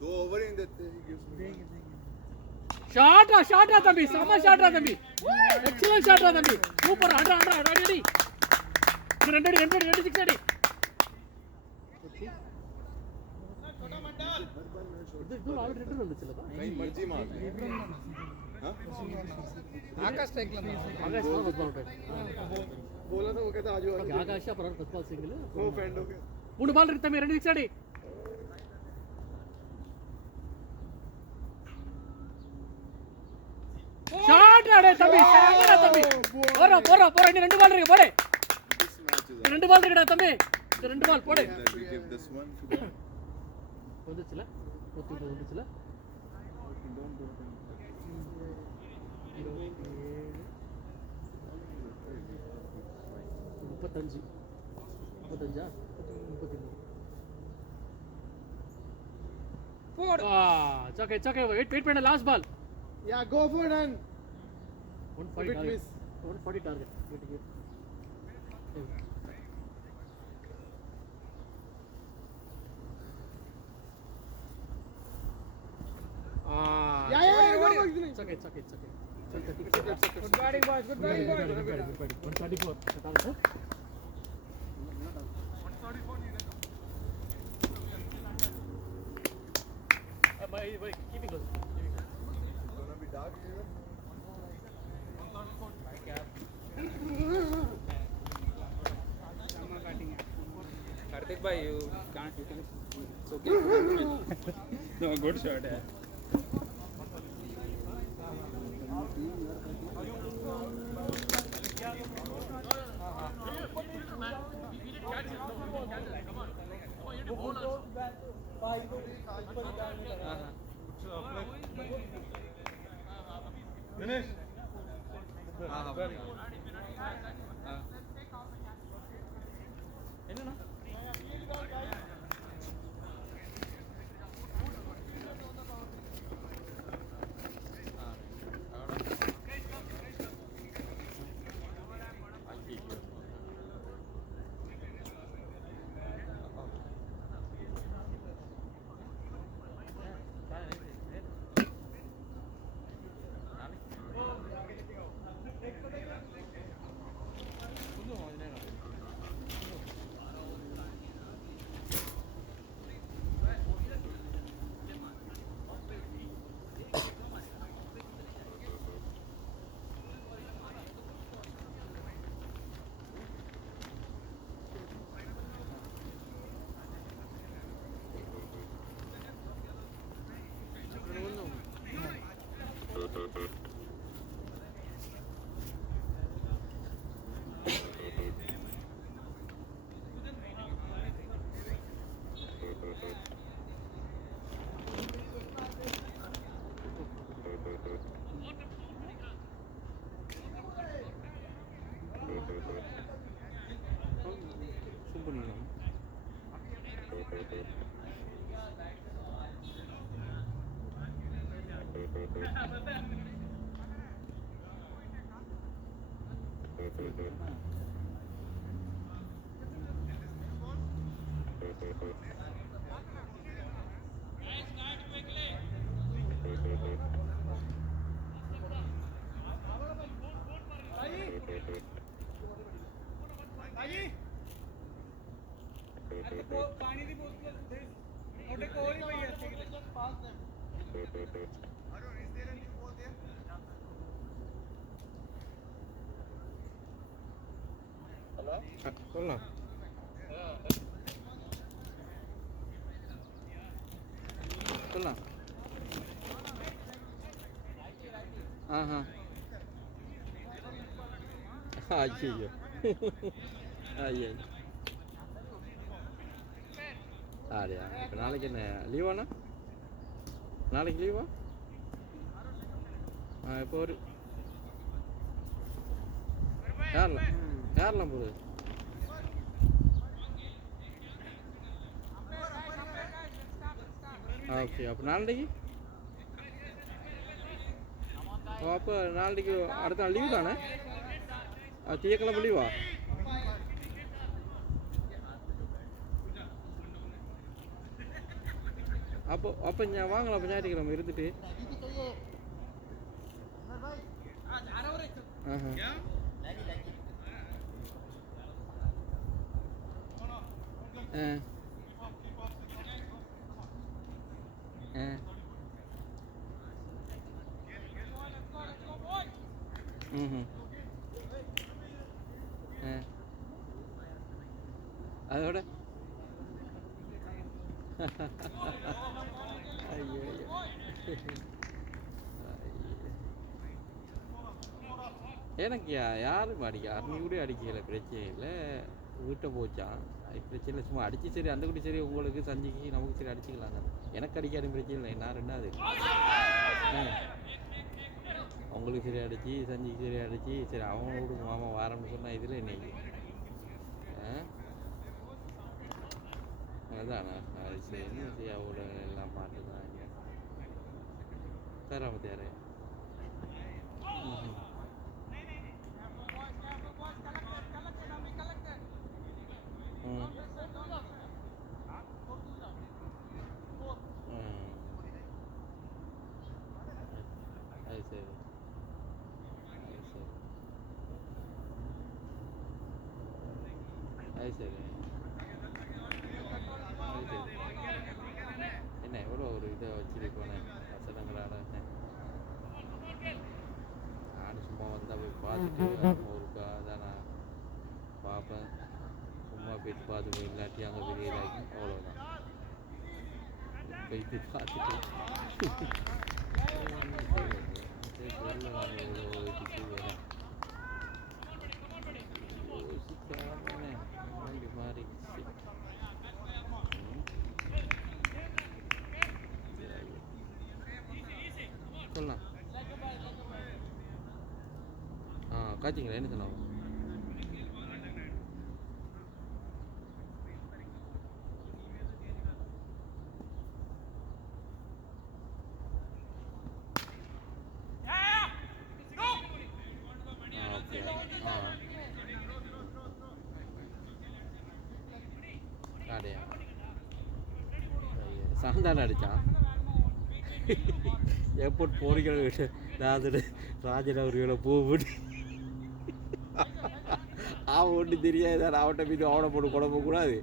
दो over ही देते Shot तंबी. Sama shot तंबी. Excellent shot तंबी. Super. 100 ready. 100 6 ready. ಇದು already return வந்துச்சுல नहीं मर्जी मार हां Akash strike la. आकाश बहुत बहुत बोला था वो कहता आज आकाश पर फर्स्ट बॉल सिंगल वो फेंड हो गया 3 ಬಾಲ್ ಇರುತ್ತೆ 2 6 ಆಡಿ ಶಾಟ್ ಆಡೆ ತಮ್ಮಿ போற இன்னும் 2 ಬಾಲ್ இருக்கு போடு 2 ಬಾಲ್ இருக்குடா தம்பி 2 ಬಾಲ್ போடு this one வந்துச்சுல வந்துச்சுல 35 Four. It's okay. Wait பண்ண last ball. Yeah, go for it. 140 target. 140 target. Get. Yeah. It's okay. Good batting, boys. 134. Wait, keep it close. gonna be dark here Karthik bhai, you can it's okay. No, good shot. Yeah. finish पानी दी बोतल छोटे कोल ही पई है अच्छे के पास है Arun is there any बोल there சொல்லலாம் சொல்லலாம் ஆஹா ஐயோ ஐயோ ஆரியா இப்போ நாளைக்கு என்ன லீவாண்ணா நாளைக்கு லீவா இப்போ ஒரு யாரெல்லாம் போகுது ஓகே அப்போ நாளைக்கு அப்போ நாளைக்கு அடுத்த நாள் லீவு தானே திங்கக்கிழமை லீவா அப்போ நான் வாங்கலாம் அப்போ ஞாயிற்றுக்கிழமை இருந்துட்டு அதோட ஐயோ எனக்கு யாரும் அடிக்க நீ கூட அடிக்கல பிரச்சனை இல்லை வீட்டை போச்சான் பிரச்சனை இல்லை சும்மா அடிச்சு சரி அந்த குட்டி சரி உங்களுக்கு சஞ்சிக்கு நமக்கு சரி அடிச்சுக்கலாம் தானே எனக்கு அடிக்காத பிரச்சனை இல்லை நான் ரெண்டாவது அவங்களுக்கு சரி அடிச்சு சஞ்சிக்கு சரி அடிச்சு சரி அவன் விடு மாமா வாரம்னு சொன்னா இதில் இன்னைக்கு அதாண்ணா அது சரி என்ன செய்ய அவ்வளோ எல்லாம் மாட்டுதான் தராம யாரு அது சரி அது சரி என்ன எவ்வளோ ஒரு இதை வச்சிருக்கோனே வசனங்களால் நானும் சும்மா வந்தால் போய் பார்த்துட்டு ஒருக்கா தான் நான் பார்ப்பேன் சும்மா போயிட்டு பார்த்து இல்லாட்டி அங்கே பெரிய இதாகி அவ்வளோதான் போயிட்டு பார்த்துட்டு மாறி சொல்லலாம் காய்ச்சிங்களா என்ன சொன்னாங்க சாந்தான அடித்தான் ஏர்போர்ட் போறீங்க ராஜன் அவர்களை போட்டு அவன் ஒன்றும் தெரியாதுதானே அவன்கிட்ட மீது அவனை போட்டு குழம்ப கூடாது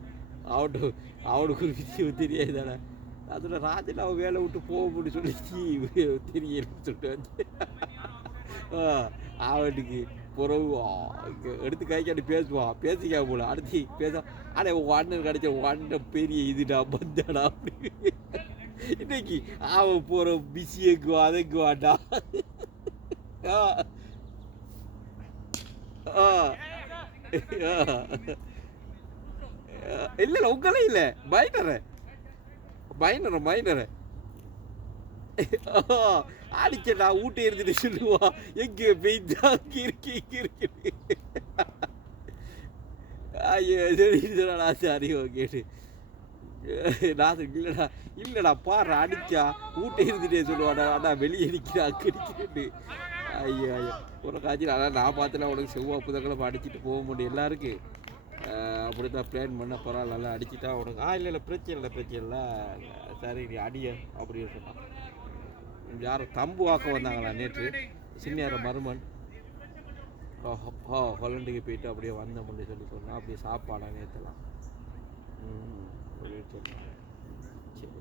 அவனுக்கு ஒரு விஷயம் தெரியாதுதானே அதில் ராஜன் அவன் வேலை விட்டு போக முடியும் சொல்லி தெரியலன்னு சொல்லிட்டு வந்து அவனுக்கு பிறகு எடுத்து கைக்காட்டி பேசுவான் பேசிக்காம போல அடுத்து பேச ஆனால் உங்கள் அண்ணன் கிடைச்ச உங்கள் அண்ணன் பெரிய இதுடா பந்தாடா அப்படி இன்னைக்கு அவன் போகிற பிஸியக்கு அதக்குவான்டா இல்லை இல்லை உங்களே இல்லை மைனரை அடிச்சடா ஊட்டை இருந்துட்டு சொல்லுவா எங்கே பெய்தா இங்கே இருக்கு ஐயோ சரி சொல்லடா சரி ஓகேட்டு நான் இல்லைடா பாரு அடிச்சா ஊட்டை இருந்துட்டே சொல்லுவாடா அண்ணா வெளியே அடிக்கிறா அங்கே அடிக்கிறேன்னு ஐயோ ஐயோ ஒரு காய்ச்சல். அதான் நான் பார்த்தல உனக்கு செவ்வாய் புதன்கிழமை அடிச்சுட்டு போக முடியும் எல்லாருக்கு. அப்படி தான் பிளான் பண்ண பரவாயில்ல, நல்லா அடிச்சுட்டா உனக்கு. இல்லை பிரச்சனை இல்லை. சரி நீ அடிய அப்படின்னு சொன்னான். யாரும் தம்பு வாக்க வந்தாங்களா நேற்று, சின்ன மருமன் ஹொலண்டுக்கு போயிட்டு அப்படியே வந்தோம்னு சொல்லி சொன்னால் அப்படியே சாப்பாடா நேற்றுலாம். அப்படின்னு சொன்னான். சரி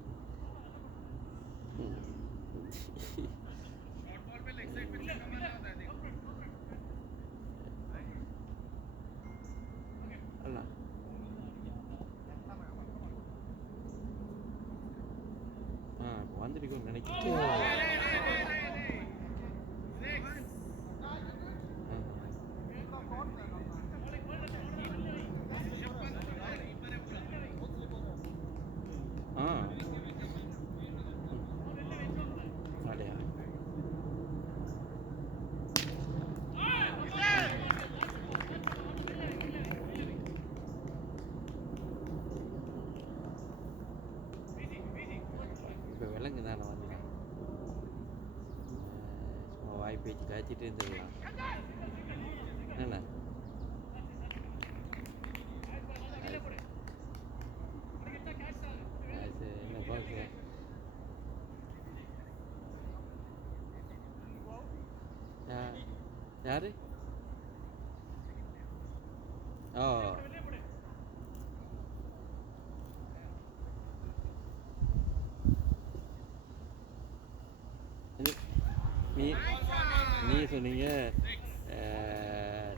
அண்ணா வந்துருக்கோன்னு நினைக்கிறேன். அப்படியா இப்போ விலங்கு தானே வந்தேன். சும்மா வாய் பேச்சு காய்ச்சிட்டு இருந்துடலாம். என்ன என்ன பார்க்க யாரு? ஓ நீ சொன்னீங்க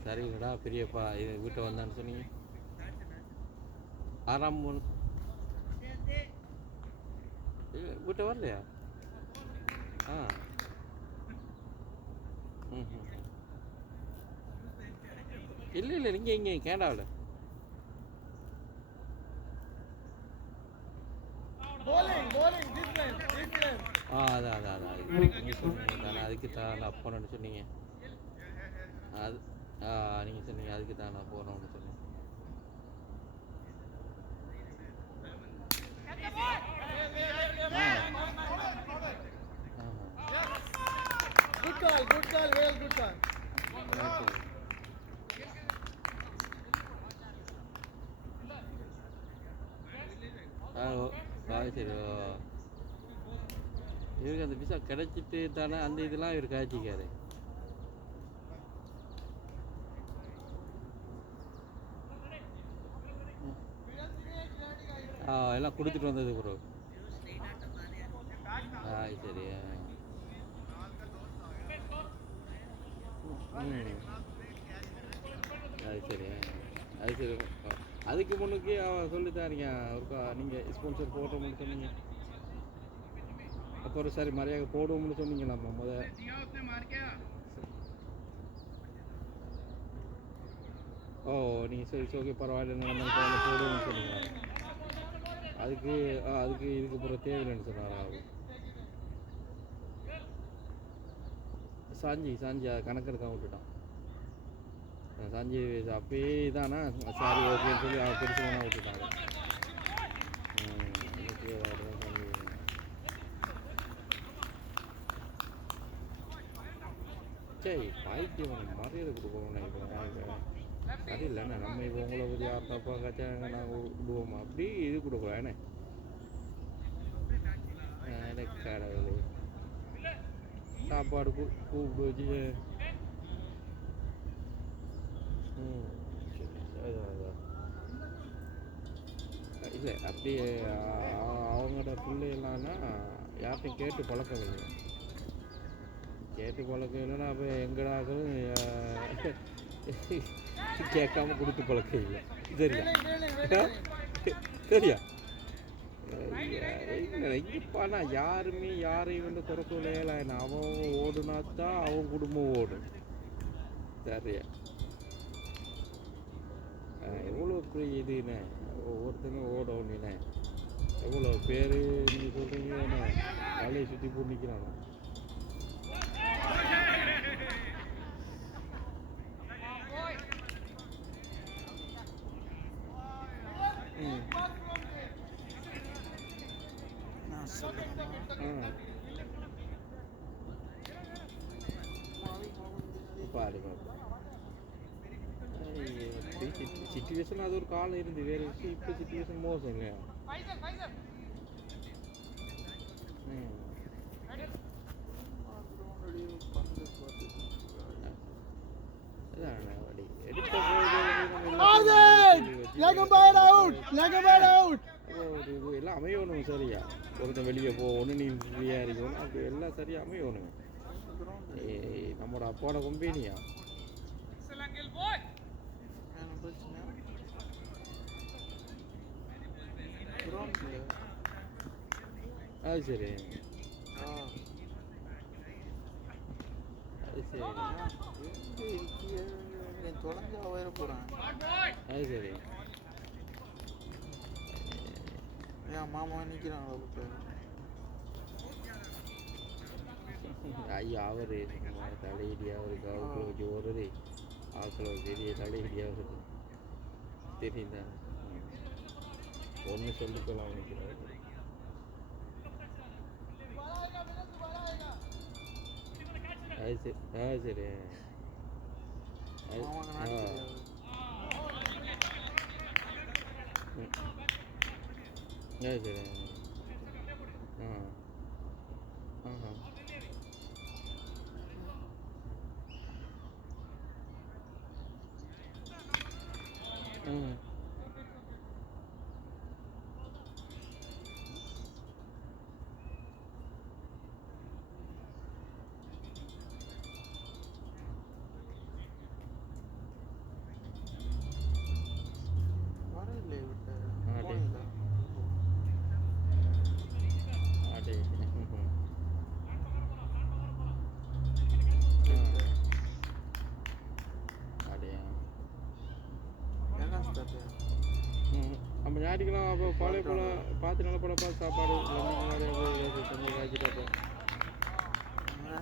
சரிங்கடா பெரியப்பா இது வீட்டை வந்தான்னு சொன்னீங்க. 6ஆம் வீட்டை வரலையா? இல்லை இங்கே கேண்டாவில். அதான் நீங்கள் சொன்னீங்க தானே அதுக்கு தான் நான் போனேன்னு சொன்னீங்க. அது நீங்கள் சொன்னீங்க அதுக்கு தான் நான் போனோன்னு சொன்னீங்க. Good call, well, good call. சரி இவருக்கு அந்த விசா கிடைச்சிட்டு தானே அந்த இதெல்லாம் இவர் காய்ச்சிக்காரு. எல்லாம் கொடுத்துட்டு வந்தது ப்ரோ. சரி அது சரி. அதுக்கு முன்னுக்கு அவன் சொல்லித்தாருங்க ஒருக்கா நீங்கள் ஸ்பான்சர் போடுறோம்னு சொன்னீங்க. அப்புறம் சரி மரியாதை போடுவோம்னு சொன்னீங்களாம்மா ஓ நீங்கள் சரி ஓகே பரவாயில்ல நம்ம போடுவோம்னு சொன்னீங்களா? அதுக்கு இதுக்கு அப்புறம் தேவையில்லைன்னு சொன்னாரா? சாஞ்சி அதை கணக்கெடுக்காம விட்டுட்டான். சாஞ்சி அப்பயே இதானா சாரி ஓகேன்னு சொல்லி அவன் பெருசு வேணா விட்டுட்டாங்க. சரி பைத்தியம் மரியாதை கொடுப்போம் நினைக்கிறேன். அது இல்லைண்ணா நம்ம இப்போ உங்களை பற்றி யார் தப்பாக காய்ச்சாங்க நாங்கள் விடுவோமா அப்படி இது கொடுக்கலாம் என்ன எனக்கு கடவுளே சாப்பாடு கூப்பிட்டு வச்சு இல்லை அப்படியே அவங்களோட பிள்ளைகளான்னா யார்கிட்டையும் கேட்டு பழக்கம் இல்லை. கேட்டு பழக்கம் இல்லைன்னா அப்போ எங்கடாகவும் கேட்காம கொடுத்து பழக்கம் இல்லை. சரியா இங்கப்பானா யாருமே யாரையும் வந்து குறை சொல்லல. அவன் ஓடுனாத்தான் அவன் குடும்பம் ஓடும். சரியா எவ்வளோ பெரிய இதுண்ணே ஒவ்வொருத்தனும் ஓடவுண்ணே எவ்வளோ பேர் நீங்கள் சொல்கிறீங்க என்ன தலையை சுற்றி போட்டு நிற்கிறானோ. அப்படி சிச்சுவேஷன் அது ஒரு காலம் இருந்து வேறு விஷயம். இப்போ சிச்சுவேஷன் மோசம் இல்லையா? எல்லாம் அமையணும் சரியா. ஒருத்தன் வெளியே போகணும், நீ ஃப்ரீயாக இருக்கணும், அப்படி எல்லாம் சரியாக அமையணும். நம்மளோட அப்பாவோட கம்பெனியா? அது சரி, அது சரி, தொலைஞ்சா உயர போகிறேன். அது சரி. என் மாமா நிற்கிறாங்களா இப்போ? ஐயா அவரு தலையிடி அவருக்கு ஆட்களை வச்சு ஓடுறது, ஆட்களை பெரிய தலையிடி அவருக்கு தெரியுதா? ஒன்று சொல்லிக்கலாம் நினைக்கிறாரு. அது சரி, அது சரி. அது சரி. வரவில்லை விட்டு அடே அடையா என்ன ஸ்டார்ட்? நம்ம ஞாயிற்றுக்கிழமை அப்போ பழைய போல பார்த்து நல்ல போல பார்த்து சாப்பாடு லஞ்சுக்கு செஞ்சு காய்ச்சிட்டு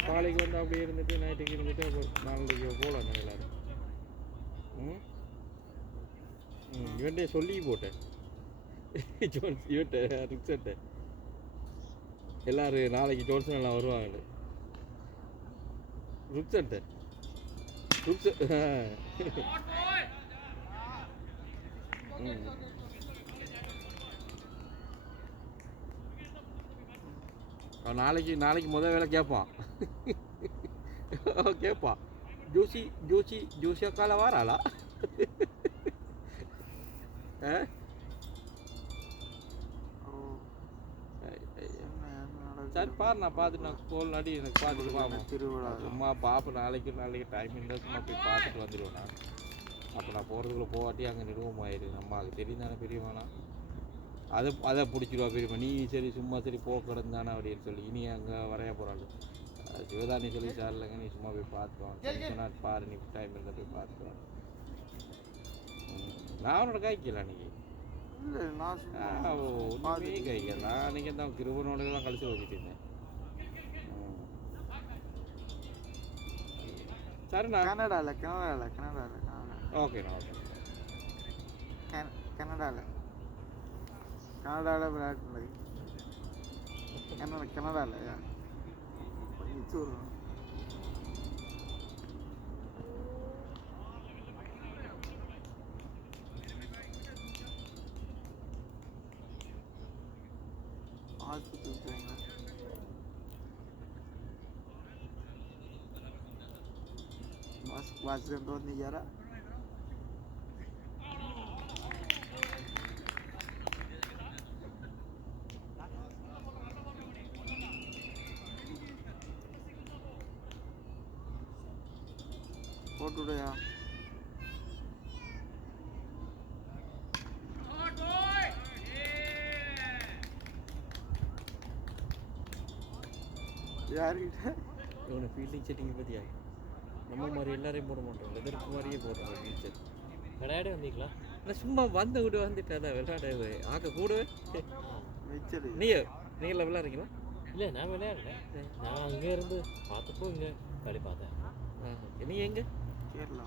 காலைக்கு வந்து அப்படியே இருந்துட்டு நைட்டுக்கு இருந்துட்டு அப்போ 4:30 போகலாம் நான் எல்லாரும். இவன்ட்டே சொல்லி போட்டேன், இவன்ட்ட ரிக்ஸன்ட்ட எல்லாரும் நாளைக்கு ஜோன்சன் எல்லாம் வருவாங்க. ருக்ஸன்ட்ட நாளைக்கு முதல் வேலை கேட்பான். கேட்பான், ஜோசி அக்கால வாராளா? சரி பாரு, நான் பார்த்துட்டு நான் கோல் நாடி எனக்கு பார்த்துட்டு பார்ப்போம். திருவிழா சும்மா பார்ப்பேன். நாளைக்கு டைம் இருந்தால் சும்மா போய் பார்த்துட்டு வந்துடுவேன் நான். அப்போ நான் போகிறதுக்குள்ளே போகாட்டி அங்கே நிறுவமாயிரு. நம்ம அது தெரியும் தானே பெரியவானா, அதை பிடிச்சிடுவா பெரியம்மா. நீ சரி சும்மா சரி போக்குறதுதானே அப்படின்னு சொல்லி இனி அங்கே வரைய போகிறாள். சிவதானி சொல்லி சார் இல்லைங்க, நீ சும்மா போய் பார்த்துவான் சொன்னால் பாரு, நீ டைம் இருந்தால் போய் பார்த்துவான். நான் அவனோட காய்க்கல அன்றைக்கி. இல்லை நான் ஒன்றுமே காய்க்கல. நான் அன்றைக்கி தான் கிருபனோடலாம் கழிச்சு வச்சுட்டு இருந்தேன். சரிண்ணா. கனடாவில் ஓகேண்ணா, ஓகே. கனடாவில் விளையாட்டு கனடாவில் ஆஸ்பத்திரி போங்க. बस घंटों नहीं जा रहा. फोटो यार यार இவனை ஃபீல்டிங் செட்டிங் பற்றியா? நம்ம மாதிரி எல்லாரையும் போட மாட்டோம், லெதருக்கு மாதிரியே போடுறோம் ஃபீச்சர். விளையாட வந்தீங்களா? நான் சும்மா வந்துட்டு அதான் விளையாட ஆக்க கூடவே. நீங்கள விளையாடுறீங்களா? இல்லை நான் விளையாடல, நான் அங்கே இருந்து பார்த்தப்போ இங்கே களி பார்த்தேன். நீங்கள் எங்கே? கேரளா.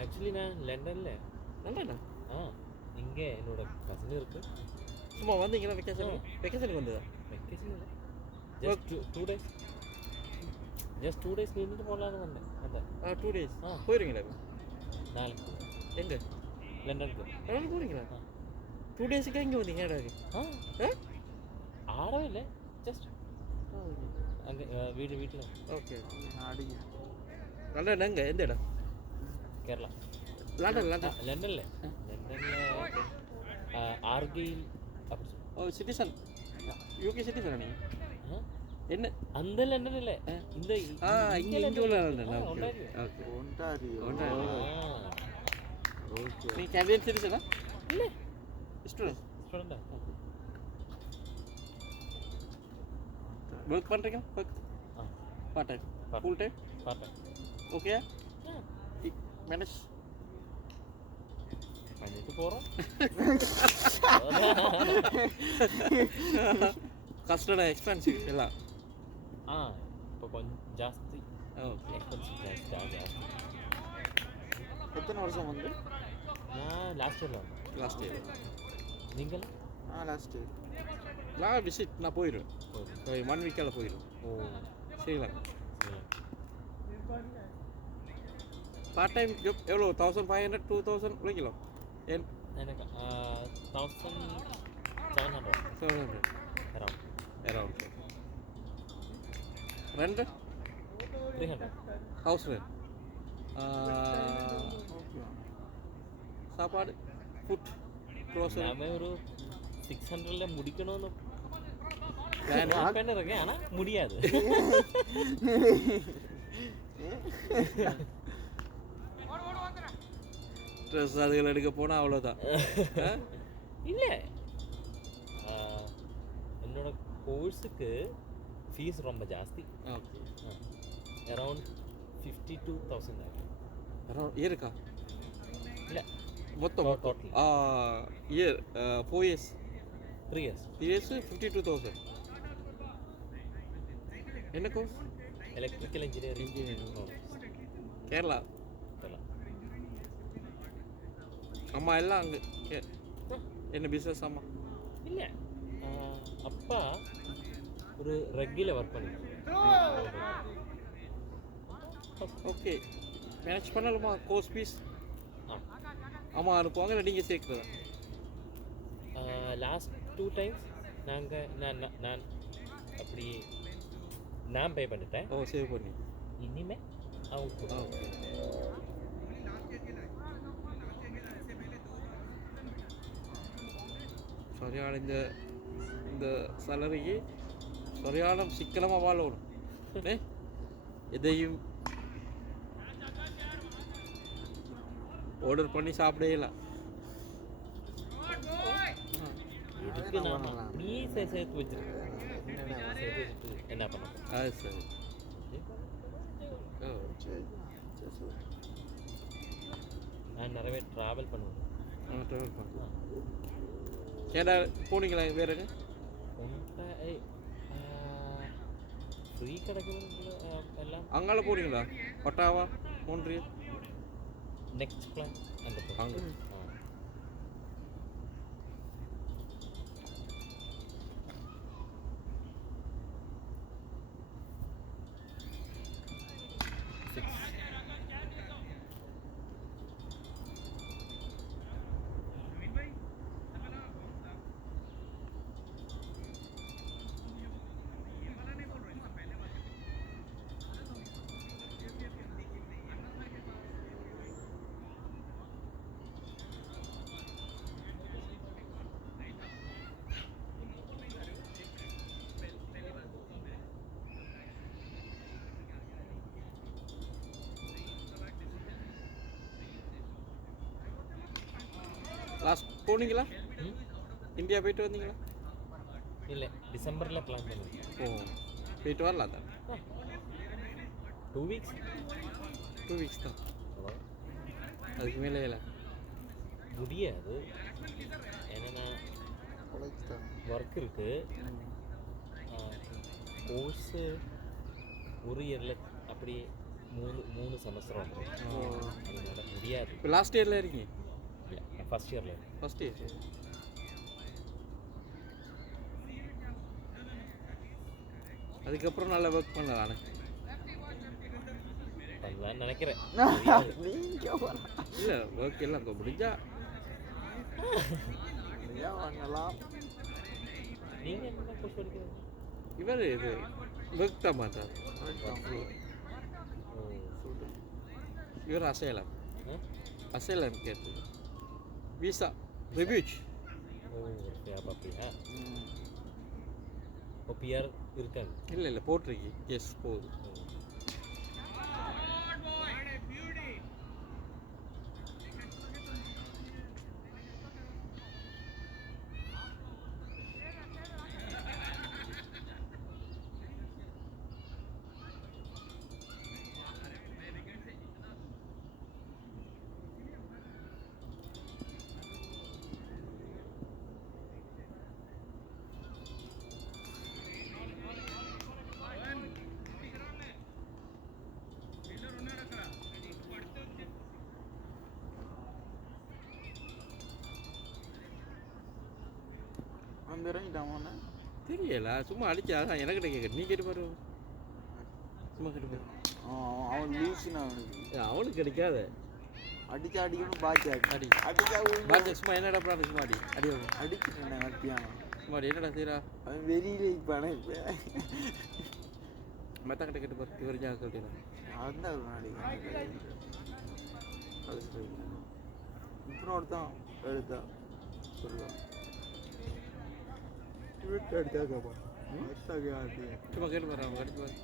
ஆக்சுவலி நான் லண்டனில். லண்டனா? இங்கே என்னோட கசின் இருக்கு. சும்மா வந்தீங்களா? வெக்கேஷனுக்கு வந்ததா? வெக்கேஷன் இல்லை, ஜஸ்ட் 2 days. ஜஸ்ட் 2 days நின்றுட்டு போகலான்னு வந்தேன். அதான் 2 days போயிருவீங்களா? நாளைக்கு எங்கே லண்டனுக்கு லண்டன் போனீங்களா 2 டேஸுக்கு இங்கே வந்தீங்க இடம் ஆடவே இல்லை ஜஸ்ட் அங்கே வீட்டில் ஓகே லண்டன் எங்கே எந்த இடம் கேரளா லண்டன் லண்டன் லண்டனில் ஆர்கெயில் அப்படி ஓ சிட்டிசன் யூகே சிட்டிசனா நீங்கள் என்ன அந்த லண்டன் இல்லை இந்த இங்கே உள்ள லண்டன் ஓகே ஓகே நீ கனடியன் சிட்டிசனா இல்லை ஸ்டூடெண்ட் ஸ்டூடெண்டா ஒர்க் பண்ணுறீங்க work part time full time பார்த்தேன் ஓகே மேனேஜ் பண்ணிட்டு போகிறோம் கஷ்டம் எக்ஸ்பென்சிவ் எல்லாம் இப்போ கொஞ்சம் ஜாஸ்தி ஓகே எக்ஸ்பென்சிவ் ஜாஸ்தி எத்தனை வருஷம் வந்து நான் லாஸ்ட் இயரில் வந்தேன் லாஸ்ட் இயர் நீங்கள் லாஸ்ட் இயர் நான் விசிட் நான் போயிடுவேன் 1 வீக்கால் போயிடுவேன் ஓ ஸ்ரீலங்கா சரி பார்ட் டைம் ஜாப் எவ்வளோ 1500 2000 உழைக்கலோ ஏன் எனக்கு 1700 700 around around rent 300 house rent சாப்பாடு ஃபுட் க்ரோசரி நாம ஒரு 600ல முடிக்கணும்னு Plan பிளான் பண்ணிருக்கேன் ஆனால் முடியாது ட்ரெஸ் அதுகள் எடுக்க போனால் அவ்வளோதான் இல்லை என்னோட கோர்ஸுக்கு ஃபீஸ் ரொம்ப ஜாஸ்தி ஓகே அரௌண்ட் 52,000 ஆகும் அரௌண்ட் இயருக்கா இல்லை மொத்தம் total year 4 years 3 years 3 years 52,000 என்ன கோர்ஸ் எலக்ட்ரிக்கல் இன்ஜினியரிங் கேரளா அம்மா எல்லாம் அங்கே என்ன பிஸ்னஸ் அம்மா இல்லை அப்பா ஒரு ரெக்கில் ஒர்க் பண்ணிட்டு ஓகே மேனேஜ் பண்ணலுமா கோர்ஸ் ஃபீஸ் அம்மா அனுப்புவாங்க இல்லை நீங்கள் சேர்க்குறதா லாஸ்ட் 2 டைம்ஸ் நான் அப்படி நான் பே பண்ணிட்டேன் ஓ சேவ் பண்ணி இனிமே அவங்க ஓகே சரியான இந்த சலரிக்கு சரியான சிக்கனமாக வாழணும் எதையும் ஆர்டர் பண்ணி சாப்பிடலாம் இதுக்கு நான் நீ சேர்த்து வச்சிருக்க சேர்த்து வச்சுட்டு என்ன பண்ண அது சரி ஓ நான் நிறைய ட்ராவல் பண்ணுவேன் ட்ராவல் பண்ணலாம் ஏடா போனீங்களா வேற ஃப்ரீ கிடைக்குது எல்லாம் அங்கால போனீங்களா ஒட்டாவா மோன்ட்ரியல் நெக்ஸ்ட் பிளான் அந்த அங்கே லாஸ்ட் போனீங்களா இந்தியா போயிட்டு வந்தீங்களா இல்லை டிசம்பரில் பிளான் பண்ணுவேன் ஓ போயிட்டு வரலாம் தான் 2 வீக்ஸ் 2 வீக்ஸ் தான் அதுக்கு மேலே இல்லை முடியாது ஏன்னா ஒர்க் இருக்குது கோர்ஸு ஒரு இயரில் அப்படியே 3 செமஸ்டர் வந்துடும் அதனால முடியாது இப்போ லாஸ்ட் இயரில் இருக்கீங்க இல்லை நான் ஃபஸ்ட் இயரில் ஃபஸ்ட் இயர் அதுக்கப்புறம் நல்லா ஒர்க் பண்ணலாம் பண்ணலாம் நான் நினைக்கிறேன் நீங்க இல்ல ஓகே எல்லாம் அங்கே முடிஞ்சா வாங்கலாம். நீங்க என்ன கோர்ஸ் படிக்கிறது? இவர் இது வெக்த மாட்டார் இவர் அசையலாம் அசையலாம் கேட்டு விசா ரிவ்யூச் அப்போ அப்படியா? இப்போ பிஆர் இருக்காங்க? இல்லை இல்லை போட்டிருக்கு எஸ் போகுது. வந்து இறங்கிட்டாமா தெரியல சும்மா அடிச்சு அதான் எனக்கு கேட்க நீ கேட்டு பாரு சும்மா கேட்டு பாரு. அவன் லூசுன்னு அவனுக்கு அவனுக்கு கிடைக்காத அடிச்சா அடிக்கணும் பாய்ச்சி அடி அடிச்சா பாட்டு சும்மா என்னடா பிராணம் சும்மா அடி அடி அடிச்சுட்டேன் கட்டியானோ சும்மா அடி என்னடா செய்யறா அவன் வெளியில இப்போ மெத்த கிட்ட கேட்டு பாரு இவர் ஜாக சொல்லிடுறேன் அதுதான் அடிக்கிறேன் இப்போ ஒருத்தான் எடுத்தா சொல்லுவான் விட்டு எடுத்தா கேட்பான் சும்மா கேட்டு பாரு அவங்க அடிச்சு பாரு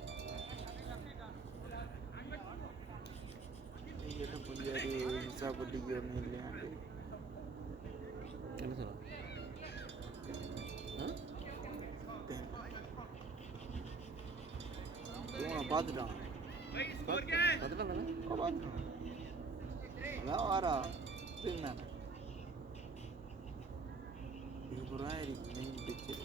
நீங்கிட்ட புள்ளியாடி விசாப்பட்டிக்கு ஒன்றும் இல்லையாண்டு என்ன சொன்னான் இவனை பார்த்துட்டான் அதுதான் தானே பார்த்துட்டான் அதான் வாரா இருந்தானே இதுபுறம் இருக்கு மெயின் பிக்சர்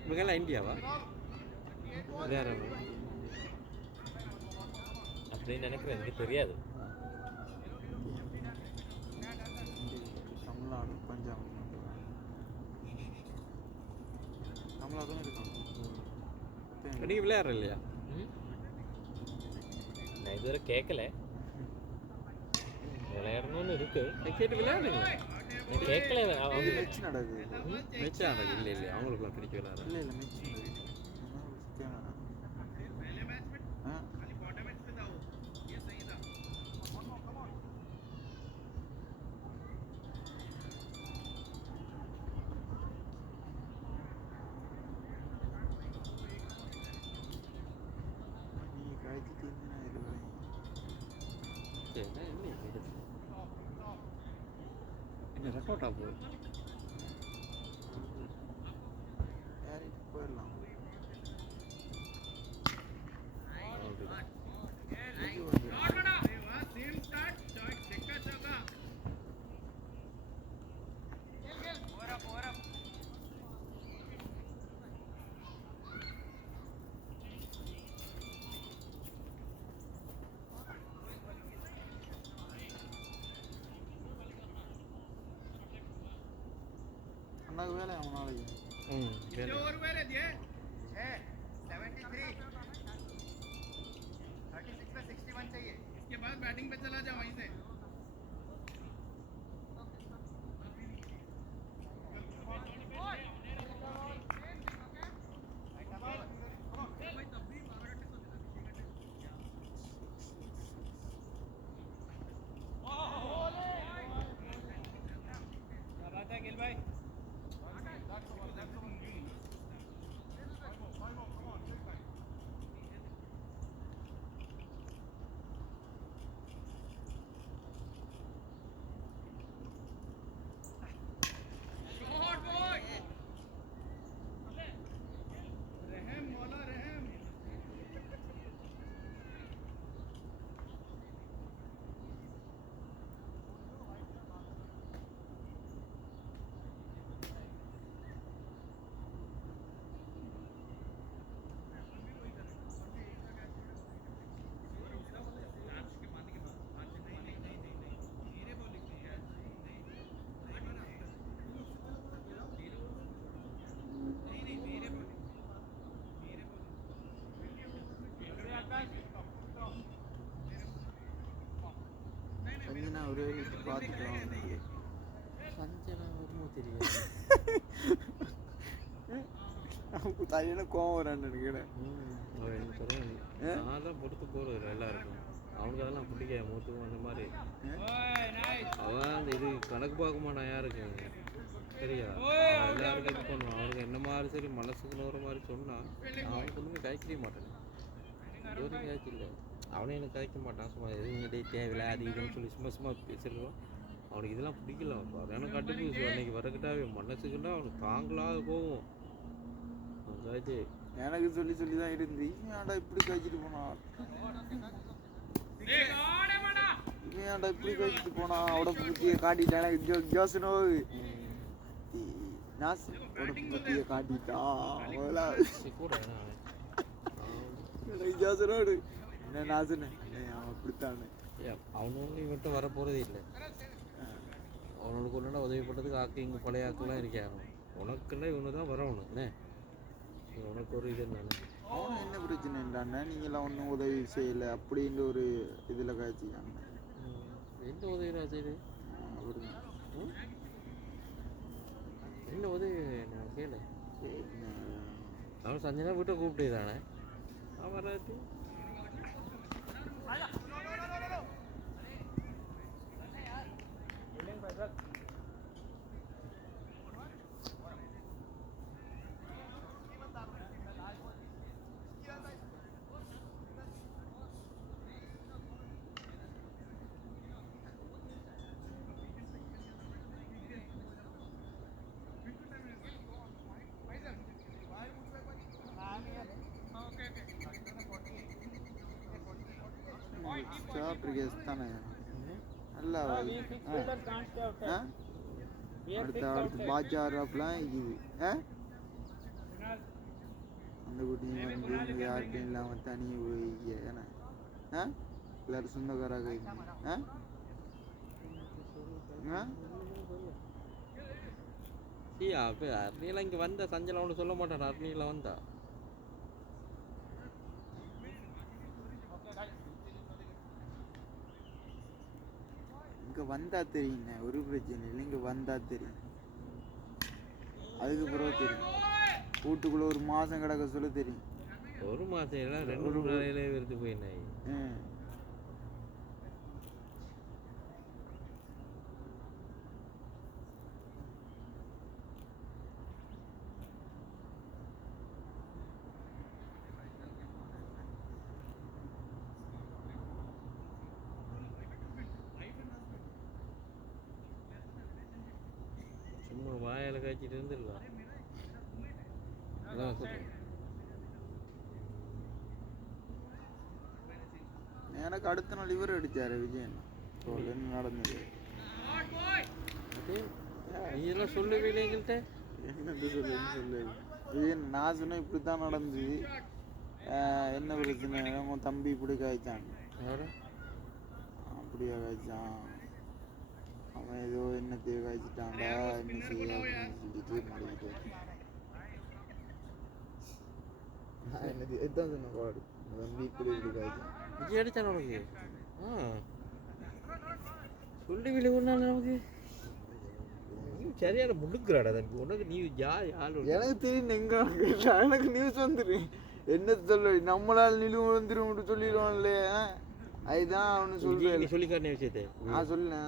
இவங்கெல்லாம் இந்தியாவா வேற அப்படின்னு நினைக்கிறேன், எனக்கு தெரியாது. தமிழ்நாடு பஞ்சாப் தமிழ்நாடு இருக்காங்க நீ விளையாடுற இல்லையா? நான் இதுவரை கேட்கல, விளையாடணும்னு இருக்கு. கேட்டு விளையாடுங்க. நான் கேட்கல. அவங்க மெச்சு நடக்குது மெச்சு நடக்குது. இல்லை இல்லை அவங்களுக்குலாம் பிடிக்க விளையாடுற இல்லை இல்லை மெச்சு நடக்குது என்ன ரெக்கார்ட் ஆகும் போயிடலாம் அண்ணாக்கு வேலை அவன் நாளைக்கு சஞ்சனா ஒரே வீட்டு பார்த்துட்டோம். சஞ்சனா வருமோ தெரியாது. அவனுக்கு தலையில கோவம் வரான்னு நினைக்கிறேன். அவன் என்ன சொல்லுவான், நான் தான் பொறுத்து போகிறது எல்லாருக்கும். அவனுக்கு அதெல்லாம் பிடிக்காது, மூத்துக்கும் அந்த மாதிரி. அவன் அந்த இது கணக்கு பார்க்க மாட்டான் யாருக்கு, சரியா? எல்லாருக்கும் இது பண்ணுவான். அவனுக்கு என்ன மாதிரி சரி மனசுக்கு நோற மாதிரி சொன்னான், அவனுக்கு ஒன்றுமே காய்க்கவே மாட்டேன். இதுவரைக்கும் காய்க்கல. அவனே எனக்கு காய்க்க மாட்டான். சும்மா எதுவும் தேவையில்லை அது இதுன்னு சொல்லி சும்மா சும்மா பேசிருக்கான். அவனுக்கு இதெல்லாம் பிடிக்கல. அவன் கட்டுப்பூசி அன்னைக்கு வரக்கிட்டாவே மனசுக்குன்னா அவனுக்கு தாங்களாக போகும். காய்ச்சி எனக்கு சொல்லி சொல்லி தான் இருந்து ஏன்டா இப்படி காய்ச்சிட்டு போனா, ஏன்டா இப்படி காய்ச்சிட்டு போனா, உடம்பு பத்தியை காட்டிட்டான். ஜோசனோ நாஸ் உடம்பு பத்தியை காட்டிட்டா கூட ஜோசனோடு என்ன நாசுன்னு அவன் அப்படித்தானே. அவனும் இவன்ட்ட வர போகிறதே இல்லை. அவனுக்கு ஒன்றுனா உதவி பண்ணுறதுக்கு ஆக்கு இங்கே பழைய ஆக்கெல்லாம் இருக்காங்க. உனக்குன்னா இவனு தான் வரணும் என்ன, உனக்கு ஒரு இது என்னன்னு. அவனும் என்ன பிரச்சனைண்டாண்ணே, நீங்களாம் ஒன்றும் உதவி செய்யலை அப்படின்ற ஒரு இதில் காய்ச்சிக்காங்க. எந்த உதவி நான் செய்யுது அப்படிங்க என்ன உதவி நான் கேளு. அவன் சஞ்சனா வீட்டை கூப்பிட்டு தானே அவன் வராட்டி ஸ்டாப்ரிகேஸ் தானே நல்லா அடுத்த அடுத்து பாஜார் அப்படிலாம் இருக்குது. அந்த குட்டியும் வந்து யார்கிட்டையும் இல்லாமல் தனியாக போய் ஏன்னா எல்லாரும் சொந்தக்காராக இருக்கீங்க. அப்போ அர்னியெல்லாம் இங்கே வந்த சஞ்சலம் அவனு சொல்ல மாட்டான். அர்னியில் வந்தா இங்கே வந்தா தெரியுங்க, ஒரு பிரச்சனை இல்லை. இங்கே வந்தா தெரியும், அதுக்கு பிறகு தெரியும். வீட்டுக்குள்ள ஒரு மாதம் கிடக்க சொல்ல தெரியும். ஒரு மாதம் எல்லாம் 2 நாளையிலே வெறுத்து போயினாய். சும்மா வாயால் காய்ச்சிட்டு இருந்துடலாம். அதான் சொல்றேன். எனக்கு அடுத்த நாள் இவர் அடித்தார் விஜயன். என்ன நடந்தது நீ இதெல்லாம் சொல்லவே இல்லை எங்கள்கிட்ட. என்னது சொல்லு விஜயன். நான் சொன்னேன் இப்படி தான் நடந்தது, என்ன பிரச்சனை, உன் தம்பி இப்படி காய்ச்சான். அப்படியா காய்ச்சான், அவன் ஏதோ என்னத்தையோ காய்ச்சிட்டான்டா, என்ன செய்ய அப்படின்னு சொல்லிட்டு மாறிக்கிட்டு என்னது எதான் சொன்னேன் பாடு. தம்பி இப்படி இப்படி காய்ச்சான். விஜய் அடித்தான் உனக்கு? சொல்லி விழுவுன்னா நமக்கு சரியான முடுக்குறாடா தம்பி. உனக்கு நீ எனக்கு தெரியும் எங்க எனக்கு நியூஸ் வந்துரு. என்ன சொல்ல நம்மளால் நிலுவை வந்துடும் சொல்லிடுவோம் இல்லையா, அதுதான் அவனு சொல்றேன். சொல்லிக்காரனே விஷயத்தை நான் சொல்ல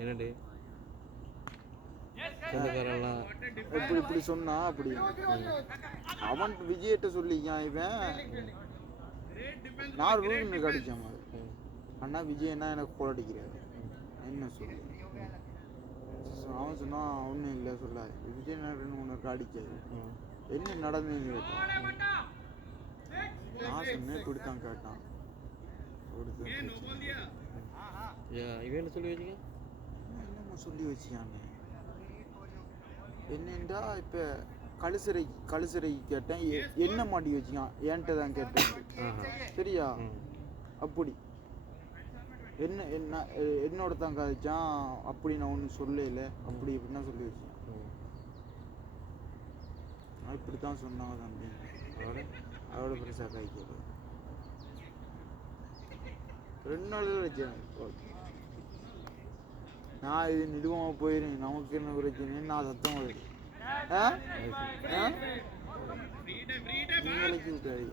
என்னண்டு சொந்தக்காரெல்லாம் எப்படி இப்படி சொன்னா அப்படி அவன் விஜய்கிட்ட சொல்லிக்கான். இவன் நான் ரூல் கடிச்சேன் அண்ணா, விஜய் என்ன எனக்கு போல் அடிக்கிறாரு என்ன சொல்லு. அவன் சொன்னான் ஒன்றும் இல்லை சொல்லாது, விஜய் என்ன உனக்கு அடிக்காது, என்ன நடந்ததுன்னு கேட்டான். நான் சொன்னேன் இப்படித்தான் கேட்டான். இவன் சொல்லி வச்சுக்க என்னமோ சொல்லி வச்சியாங்க. என்னண்டா இப்போ கழுசரை கேட்டேன், என்ன மாட்டி வச்சுக்கான், என்கிட்ட தான் கேட்டேன். சரியா அப்படி என்ன என்ன என்னோட தான் காய்ச்சான், அப்படி நான் ஒன்றும் சொல்லல, அப்படி இப்படின்னா சொல்லி வச்சேன். இப்படி தான் சொன்னாங்க தம்பி, அதோட பெருசாக காய்க்கிறது. 2 நாள் வச்சேன். நான் இது நிடுவமாக போயிடுறேன், நமக்கு என்ன பிரச்சனை, நான் சத்தம் வருது. நீங்களுக்கு விட்டாரு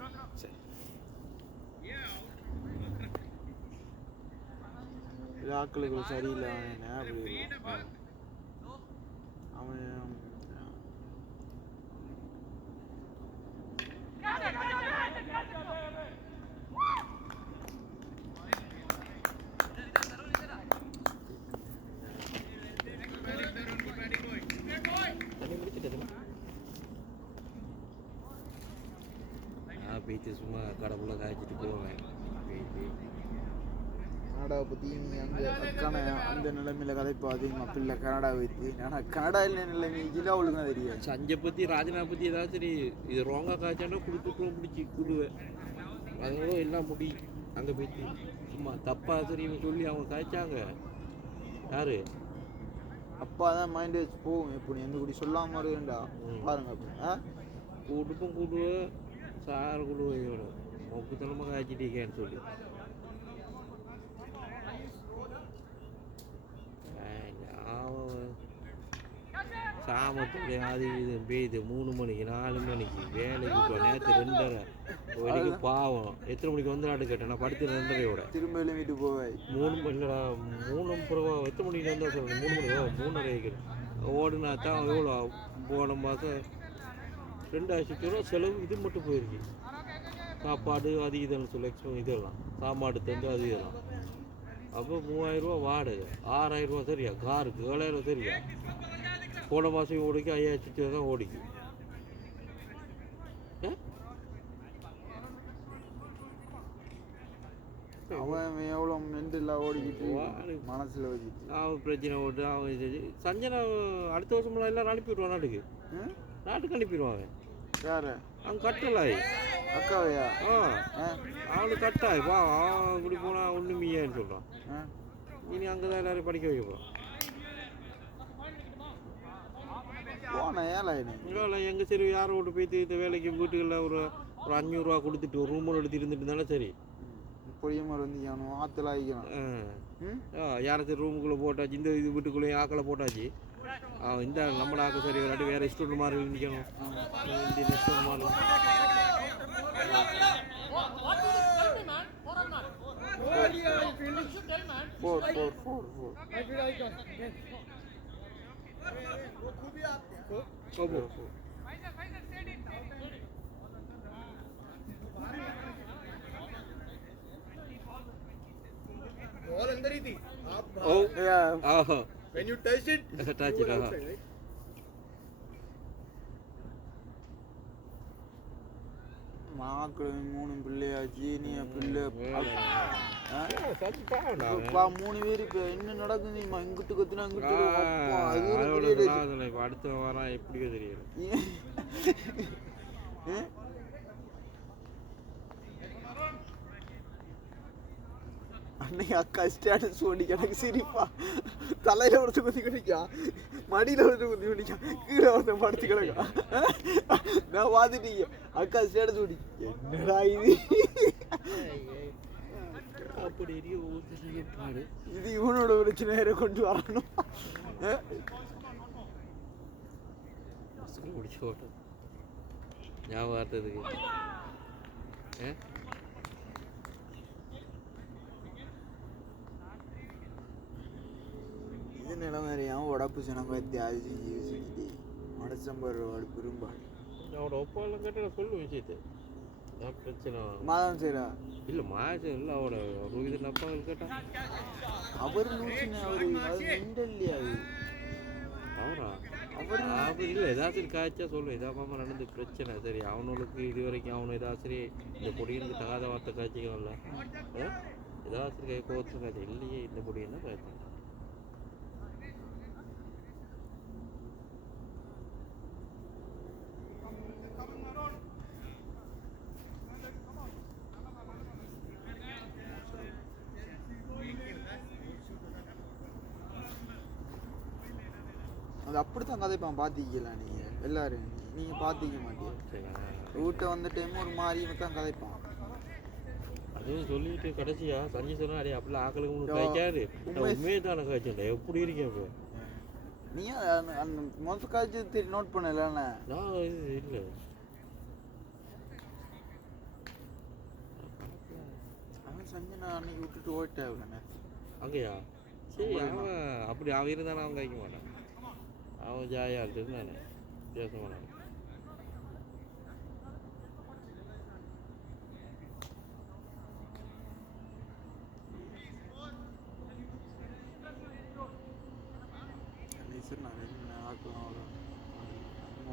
ஆக்களுக்கு சரியில்லை அவன் அப்படி அவன் போயிட்டு சும்மா கடவுளை காய்ச்சிட்டு போவேன். கனடாவை பற்றி நீ அங்கே அக்கான அந்த நிலைமையில் கதைப்பாது எங்கள் பிள்ளை கனடா வைத்து. ஆனால் கனடா இல்லை நிலைமை இதில் அவளுக்கு தான் தெரியாது. சஞ்சை பற்றி ராஜனா பற்றி ஏதாவது சரி இது ரோங்காக காய்ச்சாண்டா கொடுத்துட்டும் பிடிச்சி கூடுவேன். அதோட எல்லாம் முடி அங்கே போயிட்டு சும்மா தப்பா சரின்னு சொல்லி அவங்க காய்ச்சாங்க. யாரு அப்பா தான் மைண்ட் வச்சு போகும். எப்படி எந்த குடி சொல்லாமல் வருவேண்டா பாருங்க. அப்படி கூட்டுப்பும் கூடுவேன், சாறு கூடுவேன், மொக்குத்தனமாக காய்ச்சிட்டீங்கன்னு சொல்லி. சாமத்துடைய அது இது பெய்யுது 3 மணிக்கு 4 மணிக்கு வேலைக்கு போய் நேற்று 2:30 வரைக்கும் பாவம். எத்தனை மணிக்கு வந்து நாட்டு கேட்டேன், நான் படுத்து 2:30 திரும்ப வீட்டுக்கு போவேன். 3 மணிடா 3 பிறகு எத்தனை மணிக்கு வந்தால் சொல்கிறேன் 3 மணி 3:30 வைக்கிறேன். ஓடுனா தான் எவ்வளோ போன மாதம் 2,000 ரூபா செலவு இது மட்டும் போயிருக்கு. சாப்பாடு அது இதுன்னு சொல்லி இதெல்லாம் சாப்பாடு தந்து அது இதெல்லாம். அப்போ 3,000 ரூபா வாடகை, 6,000 ரூபா சரியா, காருக்கு 7,000 ரூபா சரியா. போன மாதம் ஓடிக்கு 5,000 தான் ஓடிக்கு. அவன் எவ்வளோ மென்டலாக ஓடிக்கிட்டு மனசில் வச்சுட்டு அவன் பிரச்சனை ஓட்டு அவன் சஞ்சனா அடுத்த வருஷமெல்லாம் எல்லாம் அனுப்பிவிடுவான் நாட்டுக்கு. நாட்டுக்கு அனுப்பிடுவான். யாரு அவன் கட்டலாய் அக்காவையா? அவனுக்கு கட்டாய் வா அவன் இப்படி போனால் ஒன்றுமையான்னு சொல்கிறான். இனி அங்கே தான் எல்லாரும் படிக்க வைக்க போகிறான். இல்லை எங்கள் சரி யாரை விட்டு போய்த்து இந்த வேலைக்கு வீட்டுகளில் ஒரு 500 ரூபா கொடுத்துட்டு ஒரு ரூம் எடுத்து இருந்துட்டு இருந்தாலும் சரி. பொடியமாக வந்து ஆற்றுல ஆகிக்கணும். யாராச்சும் ரூமுக்குள்ளே போட்டாச்சு, இந்த இது வீட்டுக்குள்ளேயும் ஆக்களை போட்டாச்சு. இந்த நம்மள ஆக்க சரி விளையாட்டு வேறு ஸ்டூடெண்ட் மாதிரி நிற்கணும். இந்த ஸ்டூடெண்ட் மாதிரி बॉल अंदर ही थी आप when you touched it touch it right? மாக்கள் 3 பிள்ளையாச்சு. நீ பிள்ளை 3 பேர் இப்போ என்ன நடக்குது இங்கிட்டு கத்துனா இப்போ அடுத்த வாரம் எப்படியோ தெரியாது. அன்னைக்கு அக்கா ஸ்டேட்டஸ் ஓடி எனக்கு சிரிப்பா. தலையில ஒருத்தர் குத்தி குடிக்கா, மடியில ஒருத்தர் குத்தி குடிக்கா, கீழே ஒருத்தர் படுத்து கிடக்கா. நான் பார்த்துட்டீங்க அக்கா ஸ்டேட்டஸ் ஓடி என்னடா இது அப்படி பாடு. இது இவனோட பிரச்சனை கொண்டு வரணும். முடிச்சு ஓட்டம் ஞாபகத்துக்கு இது நிலமறியாம உடப்பு சினங்கத்தி ஆயுசி ஜீவிச்சுக்கிட்டு மனசம்பர் பெரும்பாடு அவனோட ஒப்பாலாம் கேட்ட சொல்லு விஷயத்தை பிரச்சனை மாதம் சரியா இல்லை மாதம் இல்லை அவனோட ரோஹித் அப்பாங்கள் கேட்டான். அவர் நூற்றுன்னு அவர் மெண்டல் இல்லையா அவரா அவர் இல்லை ஏதாச்சும் காய்ச்சா சொல்லு இதாப்பாம நடந்து பிரச்சனை சரி. அவனுக்கு இது வரைக்கும் அவனு ஏதாவது சரி இந்த பொடியனுக்கு தகாத வார்த்தை காய்ச்சிக்கணும்ல ஏதாச்சும் கை கோச்சு காய்ச்சல் இல்லையே இந்த பொடியன்னா காய்ச்சல். அது அப்படித்தான் கதைப்பான். பார்த்திக்கலாம் நீங்கள் எல்லாரும் நீங்கள் பார்த்திக்க மாட்டீங்க. வீட்டை வந்த டைம் ஒரு மாதிரி தான் கதைப்பான். அது சொல்லிட்டு கடைசியா சஞ்சய் சொன்னா அடே அப்படிலாம் ஆக்களுக்கு உங்களுக்கு கைக்காது உண்மையை தானே காய்ச்சேன் எப்படி இருக்கேன் இப்போ நீ அந்த மொத்த காய்ச்சி திருப்பி நோட் பண்ணல நான் இது இல்லை அவன் சஞ்சய் அன்னைக்கு விட்டுட்டு ஓட்டாவில்லண்ணே அங்கேயா சரி அவன் அப்படி அவன் இருந்தானே அவன் கைக்க மாட்டான் அவன் ஜாலியாக இருந்தானே பேச மாட்டான்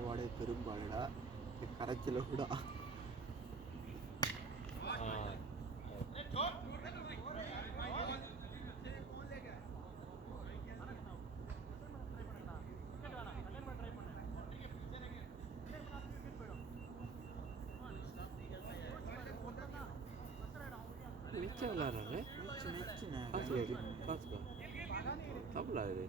வாடகை பெரும்பாடா கரைச்சல கூட மிச்சம் விளாட்றாங்க காசுக்கா தப்புலா இது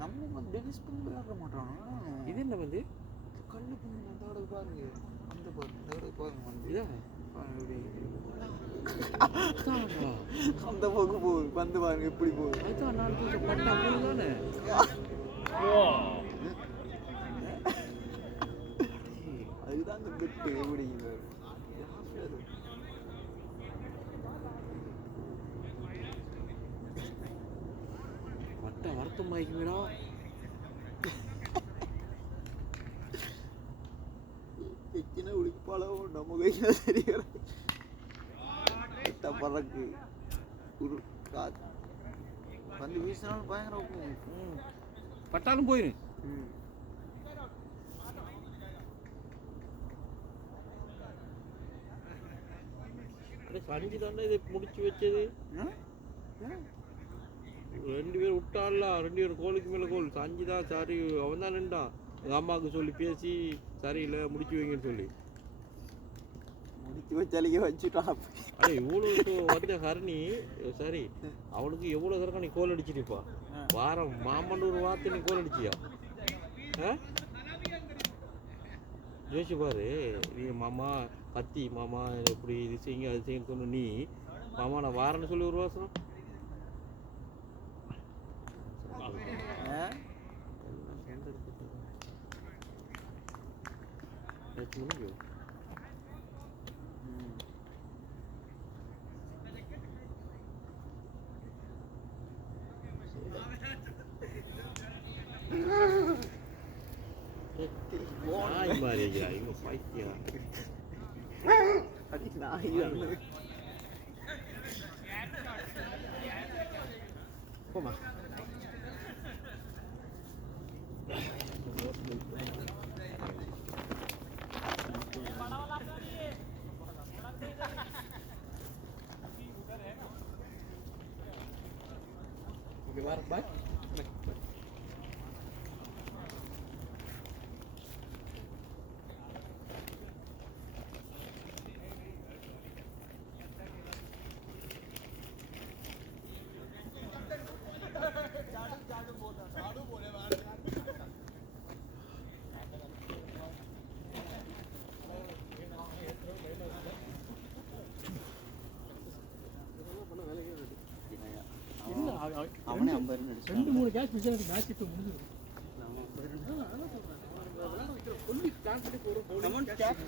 நம்ம டென்னிஸ் பண்ணி விளையாட மாட்டானோ இது என்ன வந்து கல்லு பண்ணி அந்த ஆடை பாருங்க அந்த பாருங்க இந்த ஆடை பாருங்க வந்து இதா அந்த பக்கம் போகுது வந்து பாருங்க எப்படி போகுது அதுதான் 4 பேர் பட்டா போகுது தானே அதுதான் அந்த பெட்டு எப்படி பட்டா வருத்தம் ஆகிக்குமேடா எத்தனை உளிப்பாளவும் நம்ம கையில் தெரியாது பறக்கு ஒரு காற்று வந்து வீசினாலும் பயங்கரம் பட்டாலும் போயிரு சஞ்சு தானே இதை முடிச்சு வச்சது 2 பேர் விட்டான்ல 2 பேர் கோலுக்கு மேலே கோல் சஞ்சு தான் சரி அவன் தான் நின்றான் எங்கள் அம்மாவுக்கு சொல்லி பேசி சரியில்லை முடிச்சு வைங்கன்னு சொல்லி முடிச்சு வச்சாலிக்க வச்சுட்டான் அடே இவ்வளோ வந்த ஹரணி சரி அவனுக்கு எவ்வளோ தரக்கா நீ கோல் அடிச்சிருப்பா வாரம் மாமன் ஒரு வார்த்தை நீ கோல் அடிச்சியா யோசிச்சு பாரு நீ மாமா கத்தி மாமா எப்படி இது செய்யுங்க அது செய்யுன்னு சொன்ன நீ மாமா நான் வாரன்னு சொல்லி ஒரு வாசம் முடியும் நாய் மாதிரி இவங்க பைத்தியா அடி நாய் போமா Okay, bye. அவனே 50 அடிச்சான் 2-3 கேட்ச் மிஸ் ஆனது மேட்ச் இப்போ முடிஞ்சது. Come on gap